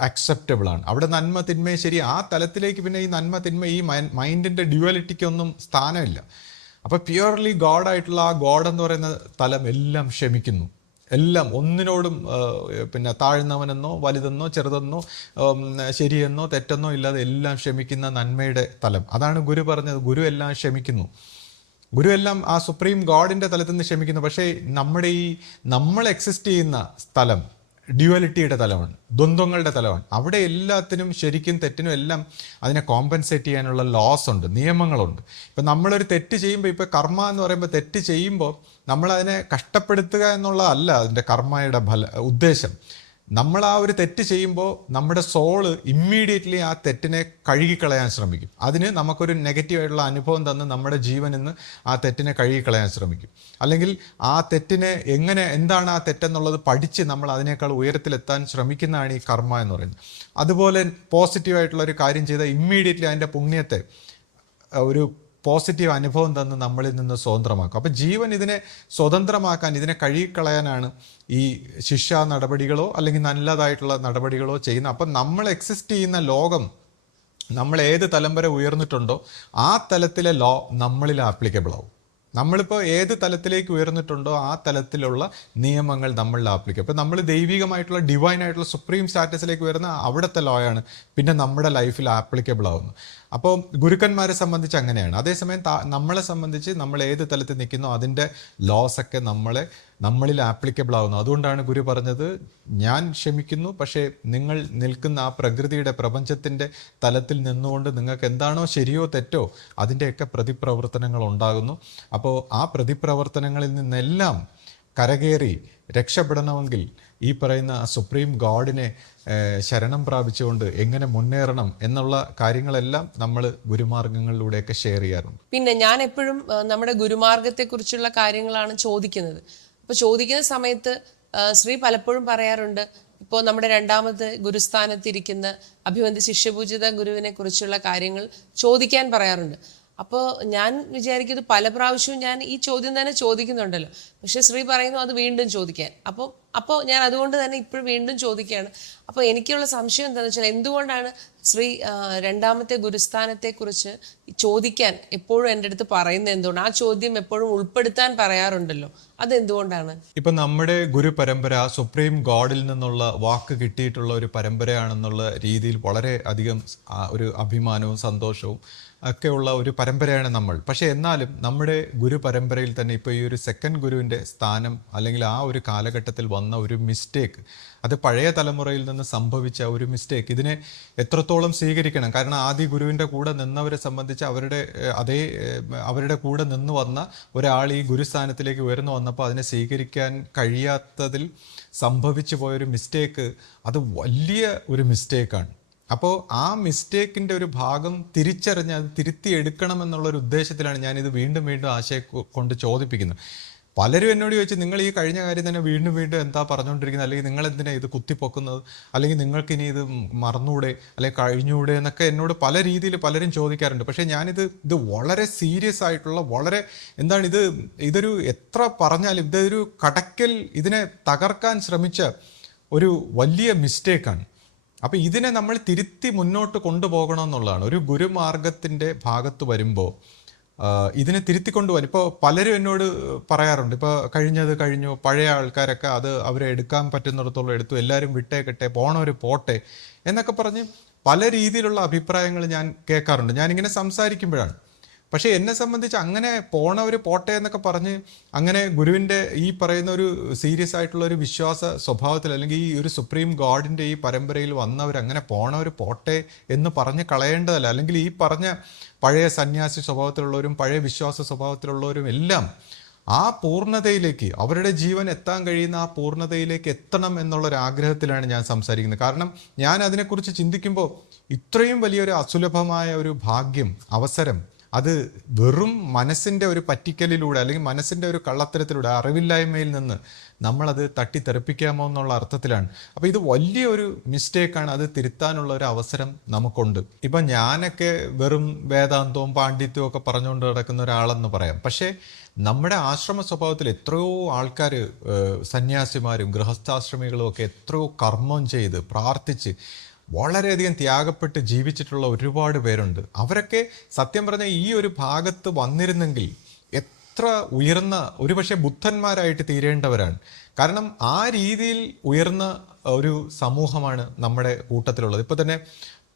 അക്സെപ്റ്റബിളാണ്. അവിടെ നന്മ തിന്മയും ശരി, ആ തലത്തിലേക്ക് പിന്നെ ഈ നന്മ തിന്മ ഈ മൈൻഡിൻ്റെ ഡ്യുവലിറ്റിക്കൊന്നും സ്ഥാനമില്ല. അപ്പോൾ പ്യുവർലി ഗോഡായിട്ടുള്ള ആ ഗോഡ് എന്ന് പറയുന്ന തലം എല്ലാം ക്ഷമിക്കുന്നു, എല്ലാം ഒന്നിനോടും പിന്നെ താഴ്ന്നവനെന്നോ വലുതെന്നോ ചെറുതെന്നോ ശരിയെന്നോ തെറ്റെന്നോ ഇല്ലാതെ എല്ലാം ക്ഷമിക്കുന്ന നന്മയുടെ തലം. അതാണ് ഗുരു പറഞ്ഞത്, ഗുരു എല്ലാം ക്ഷമിക്കുന്നു. ഗുരു എല്ലാം ആ സുപ്രീം ഗോഡിൻ്റെ തലത്തിൽ നിന്ന് ക്ഷമിക്കുന്നു. പക്ഷേ നമ്മുടെ ഈ നമ്മൾ എക്സിസ്റ്റ് ചെയ്യുന്ന സ്ഥലം ഡ്യുവലിറ്റിയുടെ തലമാണ്, ദ്വന്ദ്വങ്ങളുടെ തലമാണ്. അവിടെ എല്ലാത്തിനും ശരിക്കും തെറ്റിനും എല്ലാം അതിനെ കോമ്പൻസേറ്റ് ചെയ്യാനുള്ള ലോസ് ഉണ്ട്, നിയമങ്ങളുണ്ട്. ഇപ്പം നമ്മളൊരു തെറ്റ് ചെയ്യുമ്പോൾ, ഇപ്പോൾ കർമ്മ എന്ന് പറയുമ്പോൾ തെറ്റ് ചെയ്യുമ്പോൾ നമ്മളതിനെ കഷ്ടപ്പെടുത്തുക എന്നുള്ളതല്ല അതിൻ്റെ കർമ്മയുടെ ഉദ്ദേശം. നമ്മൾ ആ ഒരു തെറ്റ് ചെയ്യുമ്പോൾ നമ്മുടെ സോള് ഇമ്മീഡിയറ്റ്ലി ആ തെറ്റിനെ കഴുകിക്കളയാൻ ശ്രമിക്കും. അതിന് നമുക്കൊരു നെഗറ്റീവായിട്ടുള്ള അനുഭവം തന്ന് നമ്മുടെ ജീവനിന്ന് ആ തെറ്റിനെ കഴുകിക്കളയാൻ ശ്രമിക്കും. അല്ലെങ്കിൽ ആ തെറ്റിനെ എന്താണ് ആ തെറ്റെന്നുള്ളത് പഠിച്ച് നമ്മൾ അതിനേക്കാൾ ഉയരത്തിലെത്താൻ ശ്രമിക്കുന്നതാണ് ഈ കർമ്മ എന്ന് പറയുന്നത്. അതുപോലെ പോസിറ്റീവായിട്ടുള്ള ഒരു കാര്യം ചെയ്താൽ ഇമ്മീഡിയറ്റ്ലി അതിൻ്റെ പുണ്യത്തെ ഒരു പോസിറ്റീവ് അനുഭവം തന്ന് നമ്മളിൽ നിന്ന് സ്വതന്ത്രമാക്കും. അപ്പോൾ ജീവൻ ഇതിനെ സ്വതന്ത്രമാക്കാൻ, ഇതിനെ കഴുകിക്കളയാനാണ് ഈ ശിക്ഷാ നടപടികളോ അല്ലെങ്കിൽ നല്ലതായിട്ടുള്ള നടപടികളോ ചെയ്യുന്നത്. അപ്പം നമ്മൾ എക്സിസ്റ്റ് ചെയ്യുന്ന ലോകം, നമ്മൾ ഏത് തലം വരെ ഉയർന്നിട്ടുണ്ടോ ആ തലത്തിലെ ലോ നമ്മളിൽ ആപ്ലിക്കബിൾ ആവും. നമ്മളിപ്പോൾ ഏത് തലത്തിലേക്ക് ഉയർന്നിട്ടുണ്ടോ ആ തലത്തിലുള്ള നിയമങ്ങൾ നമ്മളിൽ ആപ്ലിക്കബിൾ. ഇപ്പോൾ നമ്മൾ ദൈവികമായിട്ടുള്ള ഡിവൈൻ ആയിട്ടുള്ള സുപ്രീം സ്റ്റാറ്റസിലേക്ക് വരുന്ന അവിടുത്തെ ലോയാണ് പിന്നെ നമ്മുടെ ലൈഫിൽ ആപ്ലിക്കബിൾ ആവുന്നത്. അപ്പോൾ ഗുരുക്കന്മാരെ സംബന്ധിച്ച് അങ്ങനെയാണ്. അതേസമയം നമ്മളെ സംബന്ധിച്ച് നമ്മൾ ഏത് തലത്തിൽ നിൽക്കുന്നോ അതിൻ്റെ ലോസൊക്കെ നമ്മളിൽ ആപ്ലിക്കബിൾ ആവുന്നു. അതുകൊണ്ടാണ് ഗുരു പറഞ്ഞത്, ഞാൻ ക്ഷമിക്കുന്നു, പക്ഷേ നിങ്ങൾ നിൽക്കുന്ന ആ പ്രകൃതിയുടെ പ്രപഞ്ചത്തിൻ്റെ തലത്തിൽ നിന്നുകൊണ്ട് നിങ്ങൾക്ക് എന്താണോ ശരിയോ തെറ്റോ അതിൻ്റെയൊക്കെ പ്രതിപ്രവർത്തനങ്ങൾ ഉണ്ടാകുന്നു. അപ്പോൾ ആ പ്രതിപ്രവർത്തനങ്ങളിൽ നിന്നെല്ലാം കരകയറി രക്ഷപ്പെടണമെങ്കിൽ ഈ പറയുന്ന സുപ്രീം ഗോഡിനെ ശരണം പ്രാപിച്ചുകൊണ്ട് എങ്ങനെ മുന്നേറണം എന്നുള്ള കാര്യങ്ങളെല്ലാം നമ്മൾ ഗുരുമാർഗങ്ങളിലൂടെയൊക്കെ ഷെയർ ചെയ്യാറുണ്ട്. പിന്നെ ഞാൻ എപ്പോഴും നമ്മുടെ ഗുരുമാർഗത്തെക്കുറിച്ചുള്ള കാര്യങ്ങളാണ് ചോദിക്കുന്നത്. അപ്പോൾ ചോദിക്കുന്ന സമയത്ത് ശ്രീ പലപ്പോഴും പറയാറുണ്ട്, ഇപ്പോൾ നമ്മുടെ രണ്ടാമത് ഗുരുസ്ഥാനത്തിരിക്കുന്ന അഭിവന്ദ്യ ശിഷ്യപൂജിത ഗുരുവിനെ കുറിച്ചുള്ള കാര്യങ്ങൾ ചോദിക്കാൻ പറയാറുണ്ട്. അപ്പോൾ ഞാൻ വിചാരിക്കുന്നത് പല പ്രാവശ്യവും ഞാൻ ഈ ചോദ്യം തന്നെ ചോദിക്കുന്നുണ്ടല്ലോ, പക്ഷെ ശ്രീ പറയുന്നു അത് വീണ്ടും ചോദിക്കാൻ. അപ്പോൾ ഞാൻ അതുകൊണ്ട് തന്നെ ഇപ്പോൾ വീണ്ടും ചോദിക്കുകയാണ്. അപ്പോൾ എനിക്കുള്ള സംശയം എന്താണെന്ന് വെച്ചാൽ, എന്തുകൊണ്ടാണ് ശ്രീ രണ്ടാമത്തെ ഗുരുസ്ഥാനത്തെക്കുറിച്ച് ചോദിക്കാൻ എപ്പോഴും എൻ്റെ അടുത്ത് പറയുന്നത്? എന്തുകൊണ്ട് ആ ചോദ്യം എപ്പോഴും ഉൾപ്പെടുത്താൻ പറയാറുണ്ടല്ലോ, അതെന്തുകൊണ്ടാണ്? ഇപ്പം നമ്മുടെ ഗുരു പരമ്പര സുപ്രീം ഗോഡിൽ നിന്നുള്ള വാക്ക് കിട്ടിയിട്ടുള്ള ഒരു പരമ്പരയാണെന്നുള്ള രീതിയിൽ വളരെ അധികം ഒരു അഭിമാനവും സന്തോഷവും ഒക്കെയുള്ള ഒരു പരമ്പരയാണ് നമ്മൾ. പക്ഷേ എന്നാലും നമ്മുടെ ഗുരു പരമ്പരയിൽ തന്നെ ഇപ്പോൾ ഈ ഒരു സെക്കൻഡ് ഗുരുവിൻ്റെ സ്ഥാനം അല്ലെങ്കിൽ ആ ഒരു കാലഘട്ടത്തിൽ വന്ന ഒരു മിസ്റ്റേക്ക്, അത് പഴയ തലമുറയിൽ നിന്ന് സംഭവിച്ച ഒരു മിസ്റ്റേക്ക്, ഇതിനെ എത്രത്തോളം സ്വീകരിക്കണം? കാരണം ആദ്യ ഗുരുവിൻ്റെ കൂടെ നിന്നവരെ സംബന്ധിച്ച് അവരുടെ കൂടെ നിന്ന് വന്ന ഒരാൾ ഈ ഗുരുസ്ഥാനത്തിലേക്ക് ഉയർന്നു വന്നപ്പോൾ അതിനെ സ്വീകരിക്കാൻ കഴിയാത്തതിൽ സംഭവിച്ചു പോയൊരു മിസ്റ്റേക്ക്, അത് വലിയ ഒരു മിസ്റ്റേക്കാണ്. അപ്പോൾ ആ മിസ്റ്റേക്കിൻ്റെ ഒരു ഭാഗം തിരിച്ചറിഞ്ഞ് അത് തിരുത്തിയെടുക്കണമെന്നുള്ളൊരു ഉദ്ദേശത്തിലാണ് ഞാനിത് വീണ്ടും ആശയം കൊണ്ട് ചോദിപ്പിക്കുന്നത്. പലരും എന്നോട് ചോദിച്ചു, നിങ്ങൾ ഈ കഴിഞ്ഞ കാര്യം തന്നെ വീണ്ടും എന്താ പറഞ്ഞുകൊണ്ടിരിക്കുന്നത്, അല്ലെങ്കിൽ നിങ്ങൾ എന്തിനാണ് ഇത് കുത്തിപ്പൊക്കുന്നത്, അല്ലെങ്കിൽ നിങ്ങൾക്കിനി ഇത് മറന്നൂടെ, അല്ലെങ്കിൽ കഴിഞ്ഞൂടെ എന്നൊക്കെ എന്നോട് പല രീതിയിൽ പലരും ചോദിക്കാറുണ്ട്. പക്ഷേ ഞാനിത് വളരെ സീരിയസ് ആയിട്ടുള്ള, വളരെ ഇതൊരു എത്ര പറഞ്ഞാലും ഇതൊരു കടക്കൽ, ഇതിനെ തകർക്കാൻ ശ്രമിച്ച ഒരു വലിയ മിസ്റ്റേക്കാണ്. അപ്പോൾ ഇതിനെ നമ്മൾ തിരുത്തി മുന്നോട്ട് കൊണ്ടുപോകണമെന്നുള്ളതാണ്. ഒരു ഗുരുമാർഗത്തിൻ്റെ ഭാഗത്ത് വരുമ്പോൾ ഇതിനെ തിരുത്തിക്കൊണ്ടുപോകാൻ ഇപ്പോൾ പലരും എന്നോട് പറയാറുണ്ട്, ഇപ്പോൾ കഴിഞ്ഞത് കഴിഞ്ഞു, പഴയ ആൾക്കാരൊക്കെ അത് അവരെ എടുക്കാൻ പറ്റുന്നിടത്തോളം എടുത്തു, എല്ലാവരും വിട്ടേക്കട്ടെ, പോണവർ പോട്ടെ എന്നൊക്കെ പറഞ്ഞ് പല രീതിയിലുള്ള അഭിപ്രായങ്ങൾ ഞാൻ കേൾക്കാറുണ്ട്, ഞാനിങ്ങനെ സംസാരിക്കുമ്പോഴാണ്. പക്ഷേ എന്നെ സംബന്ധിച്ച് അങ്ങനെ പോണവർ പോട്ടെ എന്നൊക്കെ പറഞ്ഞ് അങ്ങനെ ഗുരുവിൻ്റെ ഈ പറയുന്ന ഒരു സീരിയസ് ആയിട്ടുള്ള ഒരു വിശ്വാസ സ്വഭാവത്തിൽ അല്ലെങ്കിൽ ഈ ഒരു സുപ്രീം ഗോഡിൻ്റെ ഈ പരമ്പരയിൽ വന്നവർ അങ്ങനെ പോണവർ പോട്ടെ എന്ന് പറഞ്ഞ് കളയേണ്ടതല്ല. അല്ലെങ്കിൽ ഈ പറഞ്ഞ പഴയ സന്യാസി സ്വഭാവത്തിലുള്ളവരും പഴയ വിശ്വാസ സ്വഭാവത്തിലുള്ളവരും എല്ലാം ആ പൂർണ്ണതയിലേക്ക്, അവരുടെ ജീവൻ എത്താൻ കഴിയുന്ന ആ പൂർണ്ണതയിലേക്ക് എത്തണം എന്നുള്ളൊരാഗ്രഹത്തിലാണ് ഞാൻ സംസാരിക്കുന്നത്. കാരണം ഞാൻ അതിനെക്കുറിച്ച് ചിന്തിക്കുമ്പോൾ ഇത്രയും വലിയൊരു അസുലഭമായ ഒരു ഭാഗ്യം, അവസരം, അത് വെറും മനസ്സിൻ്റെ ഒരു പറ്റിക്കലിലൂടെ അല്ലെങ്കിൽ മനസ്സിൻ്റെ ഒരു കള്ളത്തരത്തിലൂടെ, അറിവില്ലായ്മയിൽ നിന്ന് നമ്മളത് തട്ടിത്തെറിപ്പിക്കാമോ എന്നുള്ള അർത്ഥത്തിലാണ്. അപ്പോൾ ഇത് വലിയൊരു മിസ്റ്റേക്കാണ്, അത് തിരുത്താനുള്ള ഒരു അവസരം നമുക്കുണ്ട്. ഇപ്പം ഞാനൊക്കെ വെറും വേദാന്തവും പാണ്ഡിത്യവും ഒക്കെ പറഞ്ഞുകൊണ്ട് നടക്കുന്ന ഒരാളെന്ന് പറയാം. പക്ഷേ നമ്മുടെ ആശ്രമ സ്വഭാവത്തിൽ എത്രയോ ആൾക്കാർ, സന്യാസിമാരും ഗൃഹസ്ഥാശ്രമികളും ഒക്കെ എത്രയോ കർമ്മം ചെയ്ത് പ്രാർത്ഥിച്ച് വളരെയധികം ത്യാഗപ്പെട്ട് ജീവിച്ചിട്ടുള്ള ഒരുപാട് പേരുണ്ട്. അവരൊക്കെ സത്യം പറഞ്ഞാൽ ഈ ഒരു ഭാഗത്ത് വന്നിരുന്നെങ്കിൽ എത്ര ഉയർന്ന, ഒരുപക്ഷെ ബുദ്ധന്മാരായിട്ട് തീരേണ്ടവരാണ്. കാരണം ആ രീതിയിൽ ഉയർന്ന ഒരു സമൂഹമാണ് നമ്മുടെ കൂട്ടത്തിലുള്ളത്. ഇപ്പം തന്നെ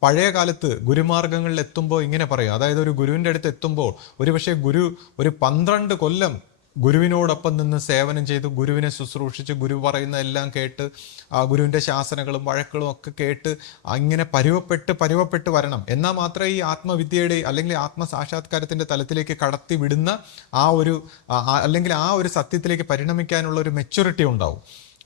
പഴയ കാലത്ത് ഗുരുമാർഗങ്ങളിൽ എത്തുമ്പോൾ ഇങ്ങനെ പറയും, അതായത് ഒരു ഗുരുവിൻ്റെ അടുത്ത് എത്തുമ്പോൾ ഒരുപക്ഷെ ഗുരു ഒരു 12 കൊല്ലം ഗുരുവിനോടൊപ്പം നിന്ന് സേവനം ചെയ്ത് ഗുരുവിനെ ശുശ്രൂഷിച്ച് ഗുരു പറയുന്ന എല്ലാം കേട്ട് ഗുരുവിൻ്റെ ശാസനകളും വഴക്കുകളും ഒക്കെ കേട്ട് ഇങ്ങനെ പരുവപ്പെട്ട് വരണം. എന്നാൽ മാത്രമേ ഈ ആത്മവിദ്യയുടെ അല്ലെങ്കിൽ ആത്മസാക്ഷാത്കാരത്തിൻ്റെ തലത്തിലേക്ക് കടത്തി വിടുന്ന ആ ഒരു അല്ലെങ്കിൽ ആ ഒരു സത്യത്തിലേക്ക് പരിണമിക്കാനുള്ള ഒരു മെച്യൂരിറ്റി ഉണ്ടാവും.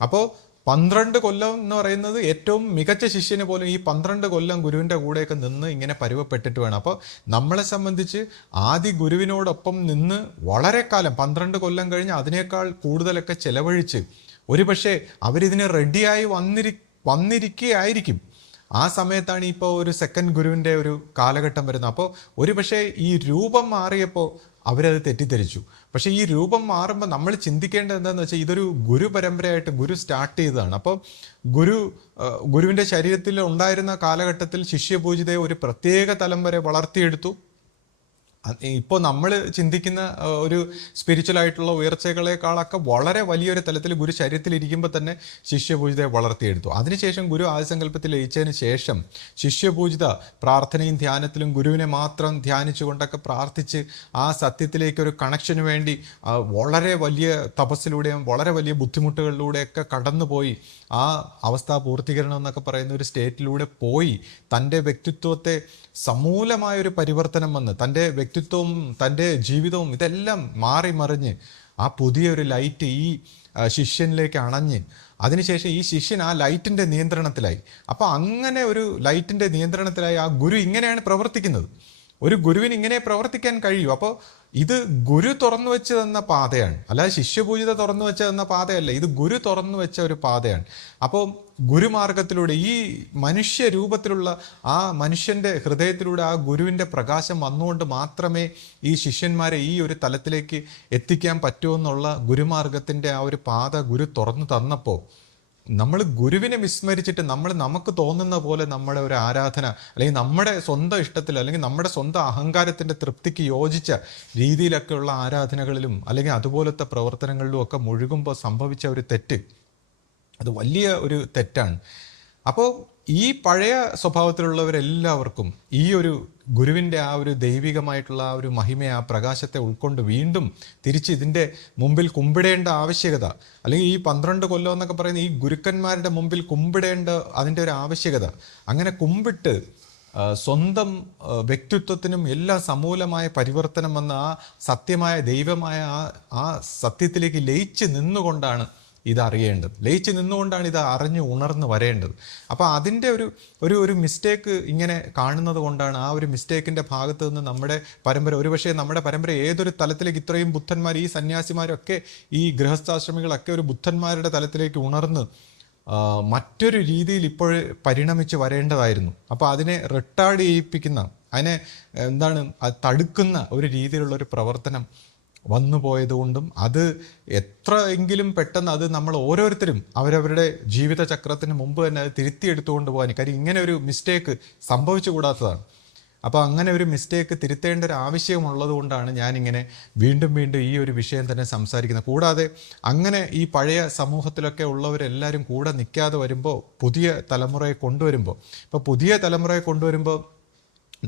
അപ്പോൾ 12 കൊല്ലം എന്ന് പറയുന്നത് ഏറ്റവും മികച്ച ശിഷ്യന് പോലും ഈ 12 കൊല്ലം ഗുരുവിൻ്റെ കൂടെയൊക്കെ നിന്ന് ഇങ്ങനെ പരുവപ്പെട്ടിട്ട് വേണം. അപ്പോൾ നമ്മളെ സംബന്ധിച്ച് ആദ്യ ഗുരുവിനോടൊപ്പം നിന്ന് വളരെ കാലം 12 കൊല്ലം കഴിഞ്ഞ് അതിനേക്കാൾ കൂടുതലൊക്കെ ചെലവഴിച്ച് ഒരുപക്ഷെ അവരിതിന് റെഡിയായി വന്നിരിക്കുകയായിരിക്കും. ആ സമയത്താണ് ഇപ്പോൾ ഒരു സെക്കൻഡ് ഗുരുവിൻ്റെ ഒരു കാലഘട്ടം വരുന്നത്. അപ്പോൾ ഒരുപക്ഷെ ഈ രൂപം മാറിയപ്പോൾ അവരത് തെറ്റിദ്ധരിച്ചു. പക്ഷേ ഈ രൂപം മാറുമ്പോൾ നമ്മൾ ചിന്തിക്കേണ്ടത് എന്താണെന്ന് വെച്ചാൽ ഇതൊരു ഗുരു പരമ്പരയായിട്ട് ഗുരു സ്റ്റാർട്ട് ചെയ്തതാണ്. അപ്പോൾ ഗുരുവിൻ്റെ ശരീരത്തിൽ ഉണ്ടായിരുന്ന കാലഘട്ടത്തിൽ ശിഷ്യപൂജിതയെ ഒരു പ്രത്യേക തലം വരെ വളർത്തിയെടുത്തു. ഇപ്പോൾ നമ്മൾ ചിന്തിക്കുന്ന ഒരു സ്പിരിച്വൽ ആയിട്ടുള്ള ഉയർച്ചകളെക്കാളൊക്കെ വളരെ വലിയൊരു തലത്തിൽ ഗുരു ശരീരത്തിൽ ഇരിക്കുമ്പോൾ തന്നെ ശിഷ്യപൂജിതയെ വളർത്തിയെടുത്തു. അതിനുശേഷം ഗുരു ആദിസങ്കല്പത്തിൽ ലയിച്ചതിന് ശേഷം ശിഷ്യപൂജിത പ്രാർത്ഥനയും ധ്യാനത്തിലും ഗുരുവിനെ മാത്രം ധ്യാനിച്ചുകൊണ്ടൊക്കെ പ്രാർത്ഥിച്ച് ആ സത്യത്തിലേക്കൊരു കണക്ഷന് വേണ്ടി വളരെ വലിയ തപസ്സിലൂടെയും വളരെ വലിയ ബുദ്ധിമുട്ടുകളിലൂടെയൊക്കെ കടന്നുപോയി ആ അവസ്ഥാ പൂർത്തീകരണം എന്നൊക്കെ പറയുന്ന ഒരു സ്റ്റേറ്റിലൂടെ പോയി തൻ്റെ വ്യക്തിത്വത്തെ സമൂലമായൊരു പരിവർത്തനം വന്ന് തൻ്റെ വ്യക്തിത്വവും തൻ്റെ ജീവിതവും ഇതെല്ലാം മാറി മറിഞ്ഞ് ആ പുതിയൊരു ലൈറ്റ് ഈ ശിഷ്യനിലേക്ക് അണഞ്ഞ് അതിനുശേഷം ഈ ശിഷ്യൻ ആ ലൈറ്റിൻ്റെ നിയന്ത്രണത്തിലായി. അപ്പോൾ അങ്ങനെ ഒരു ലൈറ്റിൻ്റെ നിയന്ത്രണത്തിലായി ആ ഗുരു ഇങ്ങനെയാണ് പ്രവർത്തിക്കുന്നത്. ഒരു ഗുരുവിന് ഇങ്ങനെ പ്രവർത്തിക്കാൻ കഴിയും. അപ്പോൾ ഇത് ഗുരു തുറന്നു വെച്ച് തന്ന പാതയാണ്, അല്ലാതെ ശിഷ്യപൂജിത തുറന്നു വെച്ച് തന്ന പാതയല്ല. ഇത് ഗുരു തുറന്നു വെച്ച ഒരു പാതയാണ്. അപ്പോൾ ഗുരുമാർഗത്തിലൂടെ ഈ മനുഷ്യ രൂപത്തിലുള്ള ആ മനുഷ്യൻ്റെ ഹൃദയത്തിലൂടെ ആ ഗുരുവിൻ്റെ പ്രകാശം വന്നുകൊണ്ട് മാത്രമേ ഈ ശിഷ്യന്മാരെ ഈ ഒരു തലത്തിലേക്ക് എത്തിക്കാൻ പറ്റുമെന്നുള്ള ഗുരുമാർഗത്തിൻ്റെ ആ ഒരു പാത ഗുരു തുറന്നു തന്നപ്പോൾ നമ്മൾ ഗുരുവിനെ വിസ്മരിച്ചിട്ട് നമുക്ക് തോന്നുന്ന പോലെ നമ്മുടെ ഒരു ആരാധന അല്ലെങ്കിൽ നമ്മുടെ സ്വന്തം ഇഷ്ടത്തിൽ അല്ലെങ്കിൽ നമ്മുടെ സ്വന്തം അഹങ്കാരത്തിൻ്റെ തൃപ്തിക്ക് യോജിച്ച രീതിയിലൊക്കെയുള്ള ആരാധനകളിലും അല്ലെങ്കിൽ അതുപോലത്തെ പ്രവർത്തനങ്ങളിലും ഒക്കെ മുഴുകുമ്പോൾ സംഭവിച്ച ഒരു തെറ്റ്, അത് വലിയ ഒരു തെറ്റാണ്. അപ്പോൾ ഈ പഴയ സ്വഭാവത്തിലുള്ളവരെല്ലാവർക്കും ഈ ഒരു ഗുരുവിൻ്റെ ആ ഒരു ദൈവികമായിട്ടുള്ള ആ ഒരു മഹിമയെ, ആ പ്രകാശത്തെ ഉൾക്കൊണ്ട് വീണ്ടും തിരിച്ച് ഇതിൻ്റെ മുമ്പിൽ കുമ്പിടേണ്ട ആവശ്യകത, അല്ലെങ്കിൽ ഈ 12 കൊല്ലം എന്നൊക്കെ പറയുന്ന ഈ ഗുരുക്കന്മാരുടെ മുമ്പിൽ കുമ്പിടേണ്ട അതിൻ്റെ ഒരു ആവശ്യകത, അങ്ങനെ കുമ്പിട്ട് സ്വന്തം വ്യക്തിത്വത്തിനും എല്ലാ സമൂലമായ പരിവർത്തനം വന്ന ആ സത്യമായ ദൈവമായ ആ സത്യത്തിലേക്ക് ലയിച്ച് നിന്നുകൊണ്ടാണ് ഇതറിയേണ്ടത്, ലയിച്ച് നിന്നുകൊണ്ടാണ് ഇത് അറിഞ്ഞ് ഉണർന്ന് വരേണ്ടത്. അപ്പോൾ അതിൻ്റെ ഒരു മിസ്റ്റേക്ക് ഇങ്ങനെ കാണുന്നത് കൊണ്ടാണ് ആ ഒരു മിസ്റ്റേക്കിൻ്റെ ഭാഗത്ത് നിന്ന് നമ്മുടെ പരമ്പര, ഒരുപക്ഷെ നമ്മുടെ പരമ്പര ഏതൊരു തലത്തിലേക്ക് ഇത്രയും ബുദ്ധന്മാർ, ഈ സന്യാസിമാരൊക്കെ ഈ ഗൃഹസ്ഥാശ്രമികളൊക്കെ ഒരു ബുദ്ധന്മാരുടെ തലത്തിലേക്ക് ഉണർന്ന് മറ്റൊരു രീതിയിൽ ഇപ്പോൾ പരിണമിച്ച് വരേണ്ടതായിരുന്നു. അപ്പോൾ അതിനെ റിട്ടാർഡ് ചെയ്യിപ്പിക്കുന്ന, അതിനെ തടുക്കുന്ന ഒരു രീതിയിലുള്ളൊരു പ്രവർത്തനം വന്നുപോയതുകൊണ്ടും അത് എത്രയെങ്കിലും പെട്ടെന്ന് അത് നമ്മൾ ഓരോരുത്തരും അവരവരുടെ ജീവിതചക്രത്തിന് മുമ്പ് തന്നെ അത് തിരുത്തിയെടുത്തുകൊണ്ട് പോകാൻ, കാര്യം ഇങ്ങനെ ഒരു മിസ്റ്റേക്ക് സംഭവിച്ചു കൂടാത്തതാണ്. അപ്പോൾ അങ്ങനെ ഒരു മിസ്റ്റേക്ക് തിരുത്തേണ്ട ഒരു ആവശ്യമുള്ളത് കൊണ്ടാണ് ഞാനിങ്ങനെ വീണ്ടും വീണ്ടും ഈ ഒരു വിഷയം തന്നെ സംസാരിക്കുന്നത്. കൂടാതെ അങ്ങനെ ഈ പഴയ സമൂഹത്തിലൊക്കെ ഉള്ളവരെല്ലാവരും കൂടെ നിൽക്കാതെ വരുമ്പോൾ പുതിയ തലമുറയെ കൊണ്ടുവരുമ്പോൾ, ഇപ്പോൾ പുതിയ തലമുറയെ കൊണ്ടുവരുമ്പോൾ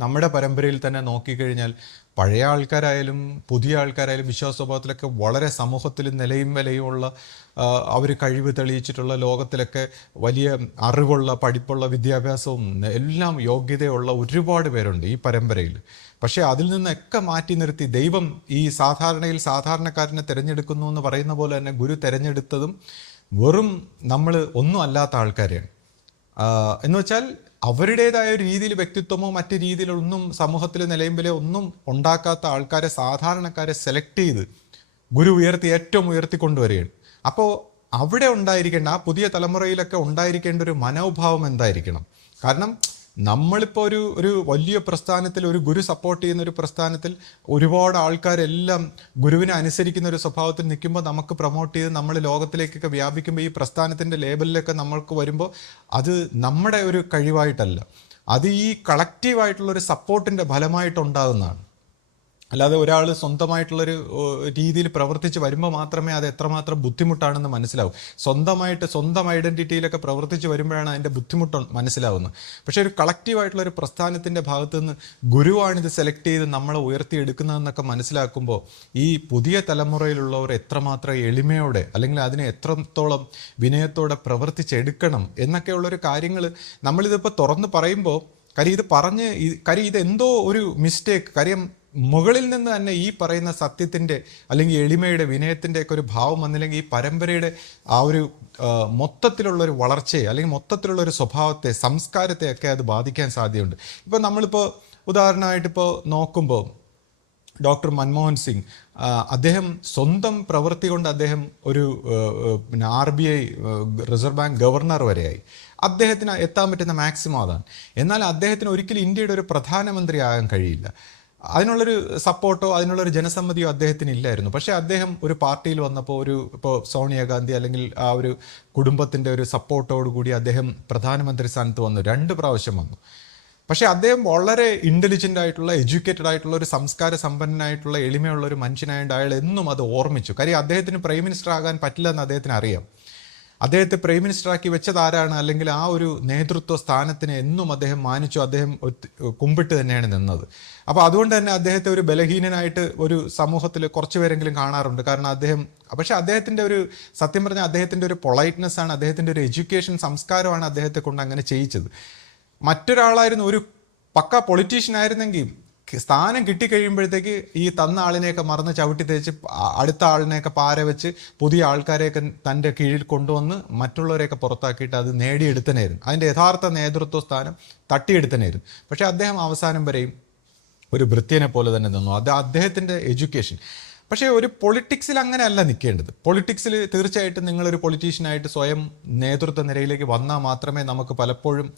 നമ്മുടെ പരമ്പരയിൽ തന്നെ നോക്കിക്കഴിഞ്ഞാൽ പഴയ ആൾക്കാരായാലും പുതിയ ആൾക്കാരായാലും വിശ്വാസ സ്വഭാവത്തിലൊക്കെ വളരെ സമൂഹത്തിൽ നിലയും വിലയുമുള്ള അവർ കഴിവ് തെളിയിച്ചിട്ടുള്ള ലോകത്തിലൊക്കെ വലിയ അറിവുള്ള പഠിപ്പുള്ള വിദ്യാഭ്യാസവും എല്ലാം യോഗ്യതയുള്ള ഒരുപാട് പേരുണ്ട് ഈ പരമ്പരയിൽ. പക്ഷേ അതിൽ നിന്നൊക്കെ മാറ്റി നിർത്തി ദൈവം ഈ സാധാരണക്കാരനെ തിരഞ്ഞെടുക്കുന്നു എന്ന് പറയുന്ന പോലെ തന്നെ ഗുരു തിരഞ്ഞെടുത്തതും വെറും നമ്മൾ ഒന്നും അല്ലാത്ത ആൾക്കാരെയാണ്. എന്ന് വെച്ചാൽ അവരുടേതായ ഒരു രീതിയിൽ വ്യക്തിത്വമോ മറ്റു രീതിയിലൊന്നും സമൂഹത്തിൽ നിലയും വില ഒന്നും ഉണ്ടാക്കാത്ത ആൾക്കാരെ, സാധാരണക്കാരെ സെലക്ട് ചെയ്ത് ഗുരു ഏറ്റവും ഉയർത്തിക്കൊണ്ടുവരികയാണ്. അപ്പോൾ അവിടെ ഉണ്ടായിരിക്കേണ്ട, ആ പുതിയ തലമുറയിലൊക്കെ ഉണ്ടായിരിക്കേണ്ട ഒരു മനോഭാവം എന്തായിരിക്കണം? കാരണം നമ്മളിപ്പോൾ ഒരു വലിയ പ്രസ്ഥാനത്തിൽ, ഒരു ഗുരു സപ്പോർട്ട് ചെയ്യുന്ന ഒരു പ്രസ്ഥാനത്തിൽ ഒരുപാട് ആൾക്കാരെല്ലാം ഗുരുവിനെ അനുസരിക്കുന്ന ഒരു സ്വഭാവത്തിൽ നിൽക്കുമ്പോൾ നമുക്ക് പ്രൊമോട്ട് ചെയ്ത് നമ്മൾ ലോകത്തിലേക്കൊക്കെ വ്യാപിക്കുമ്പോൾ ഈ പ്രസ്ഥാനത്തിൻ്റെ ലേബലിലൊക്കെ നമ്മൾക്ക് വരുമ്പോൾ അത് നമ്മുടെ ഒരു കഴിവായിട്ടല്ല, അത് ഈ കളക്റ്റീവായിട്ടുള്ളൊരു സപ്പോർട്ടിൻ്റെ ഫലമായിട്ടുണ്ടാകുന്നതാണ്. അല്ലാതെ ഒരാൾ സ്വന്തമായിട്ടുള്ളൊരു രീതിയിൽ പ്രവർത്തിച്ച് വരുമ്പോൾ മാത്രമേ അത് എത്രമാത്രം ബുദ്ധിമുട്ടാണെന്ന് മനസ്സിലാവും. സ്വന്തം ഐഡൻറ്റിറ്റിയിലൊക്കെ പ്രവർത്തിച്ച് വരുമ്പോഴാണ് അതിൻ്റെ ബുദ്ധിമുട്ട് മനസ്സിലാവുന്നത്. പക്ഷേ ഒരു കളക്റ്റീവായിട്ടുള്ളൊരു പ്രസ്ഥാനത്തിൻ്റെ ഭാഗത്തു നിന്ന് ഗുരുവാണിത് സെലക്ട് ചെയ്ത് നമ്മളെ ഉയർത്തിയെടുക്കുന്നതെന്നൊക്കെ മനസ്സിലാക്കുമ്പോൾ ഈ പുതിയ തലമുറയിലുള്ളവർ എത്രമാത്രം എളിമയോടെ അല്ലെങ്കിൽ അതിനെ എത്രത്തോളം വിനയത്തോടെ പ്രവർത്തിച്ചെടുക്കണം എന്നൊക്കെയുള്ളൊരു കാര്യങ്ങൾ നമ്മളിതിപ്പോൾ തുറന്ന് പറയുമ്പോൾ കാര്യം ഇതെന്തോ ഒരു മിസ്റ്റേക്ക്. കാര്യം മുകളിൽ നിന്ന് തന്നെ ഈ പറയുന്ന സത്യത്തിൻ്റെ അല്ലെങ്കിൽ എളിമയുടെ വിനയത്തിൻ്റെയൊക്കെ ഒരു ഭാവം വന്നില്ലെങ്കിൽ ഈ പരമ്പരയുടെ ആ ഒരു മൊത്തത്തിലുള്ളൊരു വളർച്ചയെ അല്ലെങ്കിൽ മൊത്തത്തിലുള്ളൊരു സ്വഭാവത്തെ, സംസ്കാരത്തെയൊക്കെ അത് ബാധിക്കാൻ സാധ്യതയുണ്ട്. ഇപ്പോൾ നമ്മളിപ്പോൾ ഉദാഹരണമായിട്ടിപ്പോൾ നോക്കുമ്പോൾ ഡോക്ടർ മൻമോഹൻ സിംഗ്, അദ്ദേഹം സ്വന്തം പ്രവൃത്തി കൊണ്ട് അദ്ദേഹം ഒരു RBI റിസർവ് ബാങ്ക് ഗവർണർ വരെയായി. അദ്ദേഹത്തിന് എത്താൻ പറ്റുന്ന മാക്സിമം അതാണ്. എന്നാൽ അദ്ദേഹത്തിന് ഒരിക്കലും ഇന്ത്യയുടെ ഒരു പ്രധാനമന്ത്രി ആകാൻ കഴിയില്ല. അതിനുള്ളൊരു സപ്പോർട്ടോ അതിനുള്ളൊരു ജനസമ്മതിയോ അദ്ദേഹത്തിന് ഇല്ലായിരുന്നു. പക്ഷേ അദ്ദേഹം ഒരു പാർട്ടിയിൽ വന്നപ്പോൾ ഇപ്പോൾ സോണിയാഗാന്ധി അല്ലെങ്കിൽ ആ ഒരു കുടുംബത്തിൻ്റെ ഒരു സപ്പോർട്ടോടുകൂടി അദ്ദേഹം പ്രധാനമന്ത്രി സ്ഥാനത്ത് വന്നു, 2 പ്രാവശ്യം വന്നു. പക്ഷേ അദ്ദേഹം വളരെ ഇൻ്റലിജൻ്റ് ആയിട്ടുള്ള, എഡ്യൂക്കേറ്റഡ് ആയിട്ടുള്ള, ഒരു സംസ്കാര സമ്പന്നനായിട്ടുള്ള, എളിമയുള്ള ഒരു മനുഷ്യനായതുകൊണ്ട് അയാൾ എന്നും അത് ഓർമ്മിച്ചു. കാര്യം അദ്ദേഹത്തിന് പ്രൈം മിനിസ്റ്റർ ആകാൻ പറ്റില്ല എന്ന് അദ്ദേഹത്തിന് അറിയാം. അദ്ദേഹത്തെ പ്രൈം മിനിസ്റ്ററാക്കി വെച്ചത് ആരാണ്, അല്ലെങ്കിൽ ആ ഒരു നേതൃത്വ സ്ഥാനത്തിനെ എന്നും അദ്ദേഹം മാനിച്ചു, അദ്ദേഹം കുമ്പിട്ട് തന്നെയാണ് നിന്നത്. അപ്പോൾ അതുകൊണ്ട് തന്നെ അദ്ദേഹത്തെ ഒരു ബലഹീനനായിട്ട് ഒരു സമൂഹത്തിൽ കുറച്ച് പേരെങ്കിലും കാണാറുണ്ട്. കാരണം പക്ഷേ അദ്ദേഹത്തിൻ്റെ ഒരു, സത്യം പറഞ്ഞാൽ അദ്ദേഹത്തിൻ്റെ ഒരു പൊളൈറ്റ്നെസ് ആണ്, അദ്ദേഹത്തിൻ്റെ ഒരു എഡ്യൂക്കേഷൻ സംസ്കാരമാണ് അദ്ദേഹത്തെ കൊണ്ട് അങ്ങനെ ചെയ്യിച്ചത്. മറ്റൊരാളായിരുന്നു, ഒരു പക്ക പൊളിറ്റീഷ്യൻ ആയിരുന്നെങ്കിൽ സ്ഥാനം കിട്ടിക്കഴിയുമ്പോഴത്തേക്ക് ഈ തന്ന ആളിനെയൊക്കെ മറന്ന് ചവിട്ടി തേച്ച് അടുത്ത ആളിനെയൊക്കെ പാര വെച്ച് പുതിയ ആൾക്കാരെയൊക്കെ തൻ്റെ കീഴിൽ കൊണ്ടുവന്ന് മറ്റുള്ളവരെയൊക്കെ പുറത്താക്കിയിട്ട് അത് നേടിയെടുത്തനായിരുന്നു. അതിൻ്റെ യഥാർത്ഥ നേതൃത്വ സ്ഥാനം തട്ടിയെടുത്തനായിരുന്നു. പക്ഷേ അദ്ദേഹം അവസാനം വരെയും ഒരു ഭൃത്യനെ പോലെ തന്നെ നിന്നു. അത് അദ്ദേഹത്തിൻ്റെ എഡ്യൂക്കേഷൻ. പക്ഷേ ഒരു പൊളിറ്റിക്സിൽ അങ്ങനെയല്ല നിൽക്കേണ്ടത്. പൊളിറ്റിക്സിൽ തീർച്ചയായിട്ടും നിങ്ങളൊരു പൊളിറ്റീഷ്യനായിട്ട് സ്വയം നേതൃത്വ നിരയിലേക്ക് വന്നാൽ മാത്രമേ നമുക്ക് പലപ്പോഴും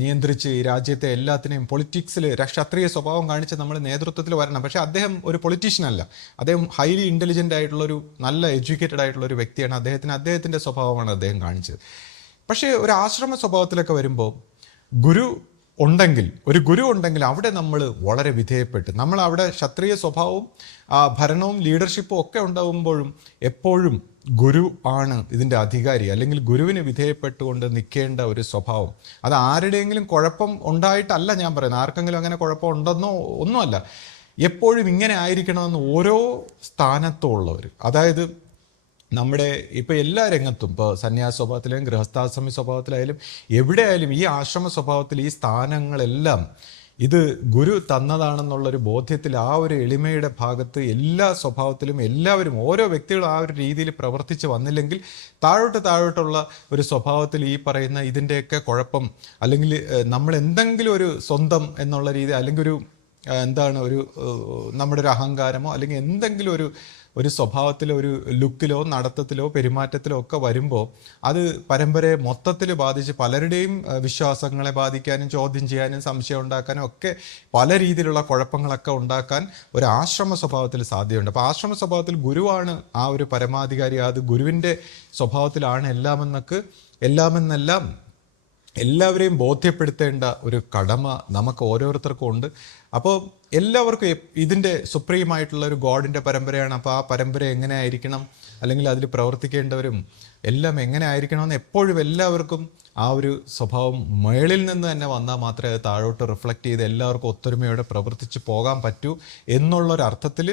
നിയന്ത്രിച്ച് ഈ രാജ്യത്തെ എല്ലാത്തിനെയും പൊളിറ്റിക്സിൽ ക്ഷത്രിയ സ്വഭാവം കാണിച്ച് നമ്മൾ നേതൃത്വത്തിൽ വരണം. പക്ഷേ അദ്ദേഹം ഒരു പൊളിറ്റീഷ്യൻ അല്ല, അദ്ദേഹം ഹൈലി ഇൻ്റലിജൻ്റ് ആയിട്ടുള്ളൊരു, നല്ല എഡ്യൂക്കേറ്റഡ് ആയിട്ടുള്ള ഒരു വ്യക്തിയാണ്. അദ്ദേഹത്തിൻ്റെ സ്വഭാവമാണ് അദ്ദേഹം കാണിച്ചത്. പക്ഷേ ഒരു ആശ്രമ സ്വഭാവത്തിലൊക്കെ വരുമ്പോൾ ഒരു ഗുരു ഉണ്ടെങ്കിൽ അവിടെ നമ്മൾ വളരെ വിധേയപ്പെട്ട്, നമ്മൾ അവിടെ ക്ഷത്രിയ സ്വഭാവവും ഭരണവും ലീഡർഷിപ്പും ഒക്കെ ഉണ്ടാകുമ്പോഴും എപ്പോഴും ഗുരു ആണ് ഇതിൻ്റെ അധികാരി, അല്ലെങ്കിൽ ഗുരുവിന് വിധേയപ്പെട്ടുകൊണ്ട് നിൽക്കേണ്ട ഒരു സ്വഭാവം. അത് ആരുടെയെങ്കിലും കുഴപ്പം ഉണ്ടായിട്ടല്ല ഞാൻ പറയുന്നത്, ആർക്കെങ്കിലും അങ്ങനെ കുഴപ്പം ഉണ്ടെന്നോ ഒന്നുമല്ല. എപ്പോഴും ഇങ്ങനെ ആയിരിക്കണമെന്ന് ഓരോ സ്ഥാനത്തും ഉള്ളവർ, അതായത് നമ്മുടെ ഇപ്പോൾ എല്ലാ രംഗത്തും, ഇപ്പോൾ സന്യാസ സ്വഭാവത്തിലായാലും ഗൃഹസ്ഥാശ്രമി സ്വഭാവത്തിലായാലും എവിടെയായാലും ഈ ആശ്രമ സ്വഭാവത്തിൽ ഈ സ്ഥാനങ്ങളെല്ലാം ഇത് ഗുരു തന്നതാണെന്നുള്ളൊരു ബോധ്യത്തിൽ, ആ ഒരു എളിമയുടെ ഭാഗത്ത് എല്ലാ സ്വഭാവത്തിലും എല്ലാവരും, ഓരോ വ്യക്തികളും ആ ഒരു രീതിയിൽ പ്രവർത്തിച്ച് വന്നില്ലെങ്കിൽ താഴോട്ടുള്ള ഒരു സ്വഭാവത്തിൽ ഈ പറയുന്ന ഇതിൻ്റെയൊക്കെ കുഴപ്പം, അല്ലെങ്കിൽ നമ്മൾ എന്തെങ്കിലും ഒരു സ്വന്തം എന്നുള്ള രീതി, അല്ലെങ്കിൽ ഒരു നമ്മുടെ ഒരു അഹങ്കാരമോ അല്ലെങ്കിൽ എന്തെങ്കിലും ഒരു സ്വഭാവത്തിലോ ഒരു ലുക്കിലോ നടത്തത്തിലോ പെരുമാറ്റത്തിലോ ഒക്കെ വരുമ്പോൾ അത് പരമ്പരയെ മൊത്തത്തിൽ ബാധിച്ച് പലരുടെയും വിശ്വാസങ്ങളെ ബാധിക്കാനും ചോദ്യം ചെയ്യാനും സംശയം ഉണ്ടാക്കാനും ഒക്കെ പല രീതിയിലുള്ള കുഴപ്പങ്ങളൊക്കെ ഉണ്ടാക്കാൻ ഒരു ആശ്രമ സ്വഭാവത്തിൽ സാധ്യതയുണ്ട്. അപ്പോൾ ആശ്രമ സ്വഭാവത്തിൽ ഗുരുവാണ് ആ ഒരു പരമാധികാരി, അത് ഗുരുവിൻ്റെ സ്വഭാവത്തിലാണ് എല്ലാമെന്നെല്ലാം എല്ലാവരെയും ബോധ്യപ്പെടുത്തേണ്ട ഒരു കടമ നമുക്ക് ഓരോരുത്തർക്കും ഉണ്ട്. അപ്പോൾ എല്ലാവർക്കും ഇതിൻ്റെ സുപ്രീമായിട്ടുള്ള ഒരു ഗോഡിൻ്റെ പരമ്പരയാണ്. അപ്പോൾ ആ പരമ്പര എങ്ങനെ ആയിരിക്കണം, അല്ലെങ്കിൽ അതിൽ പ്രവർത്തിക്കേണ്ടവരും എല്ലാം എങ്ങനെ ആയിരിക്കണമെന്ന് എപ്പോഴും എല്ലാവർക്കും ആ ഒരു സ്വഭാവം മേളിൽ നിന്ന് തന്നെ വന്നാൽ മാത്രമേ അത് താഴോട്ട് റിഫ്ലക്റ്റ് ചെയ്ത് എല്ലാവർക്കും ഒത്തൊരുമയോടെ പ്രവർത്തിച്ച് പോകാൻ പറ്റൂ എന്നുള്ളൊരർത്ഥത്തിൽ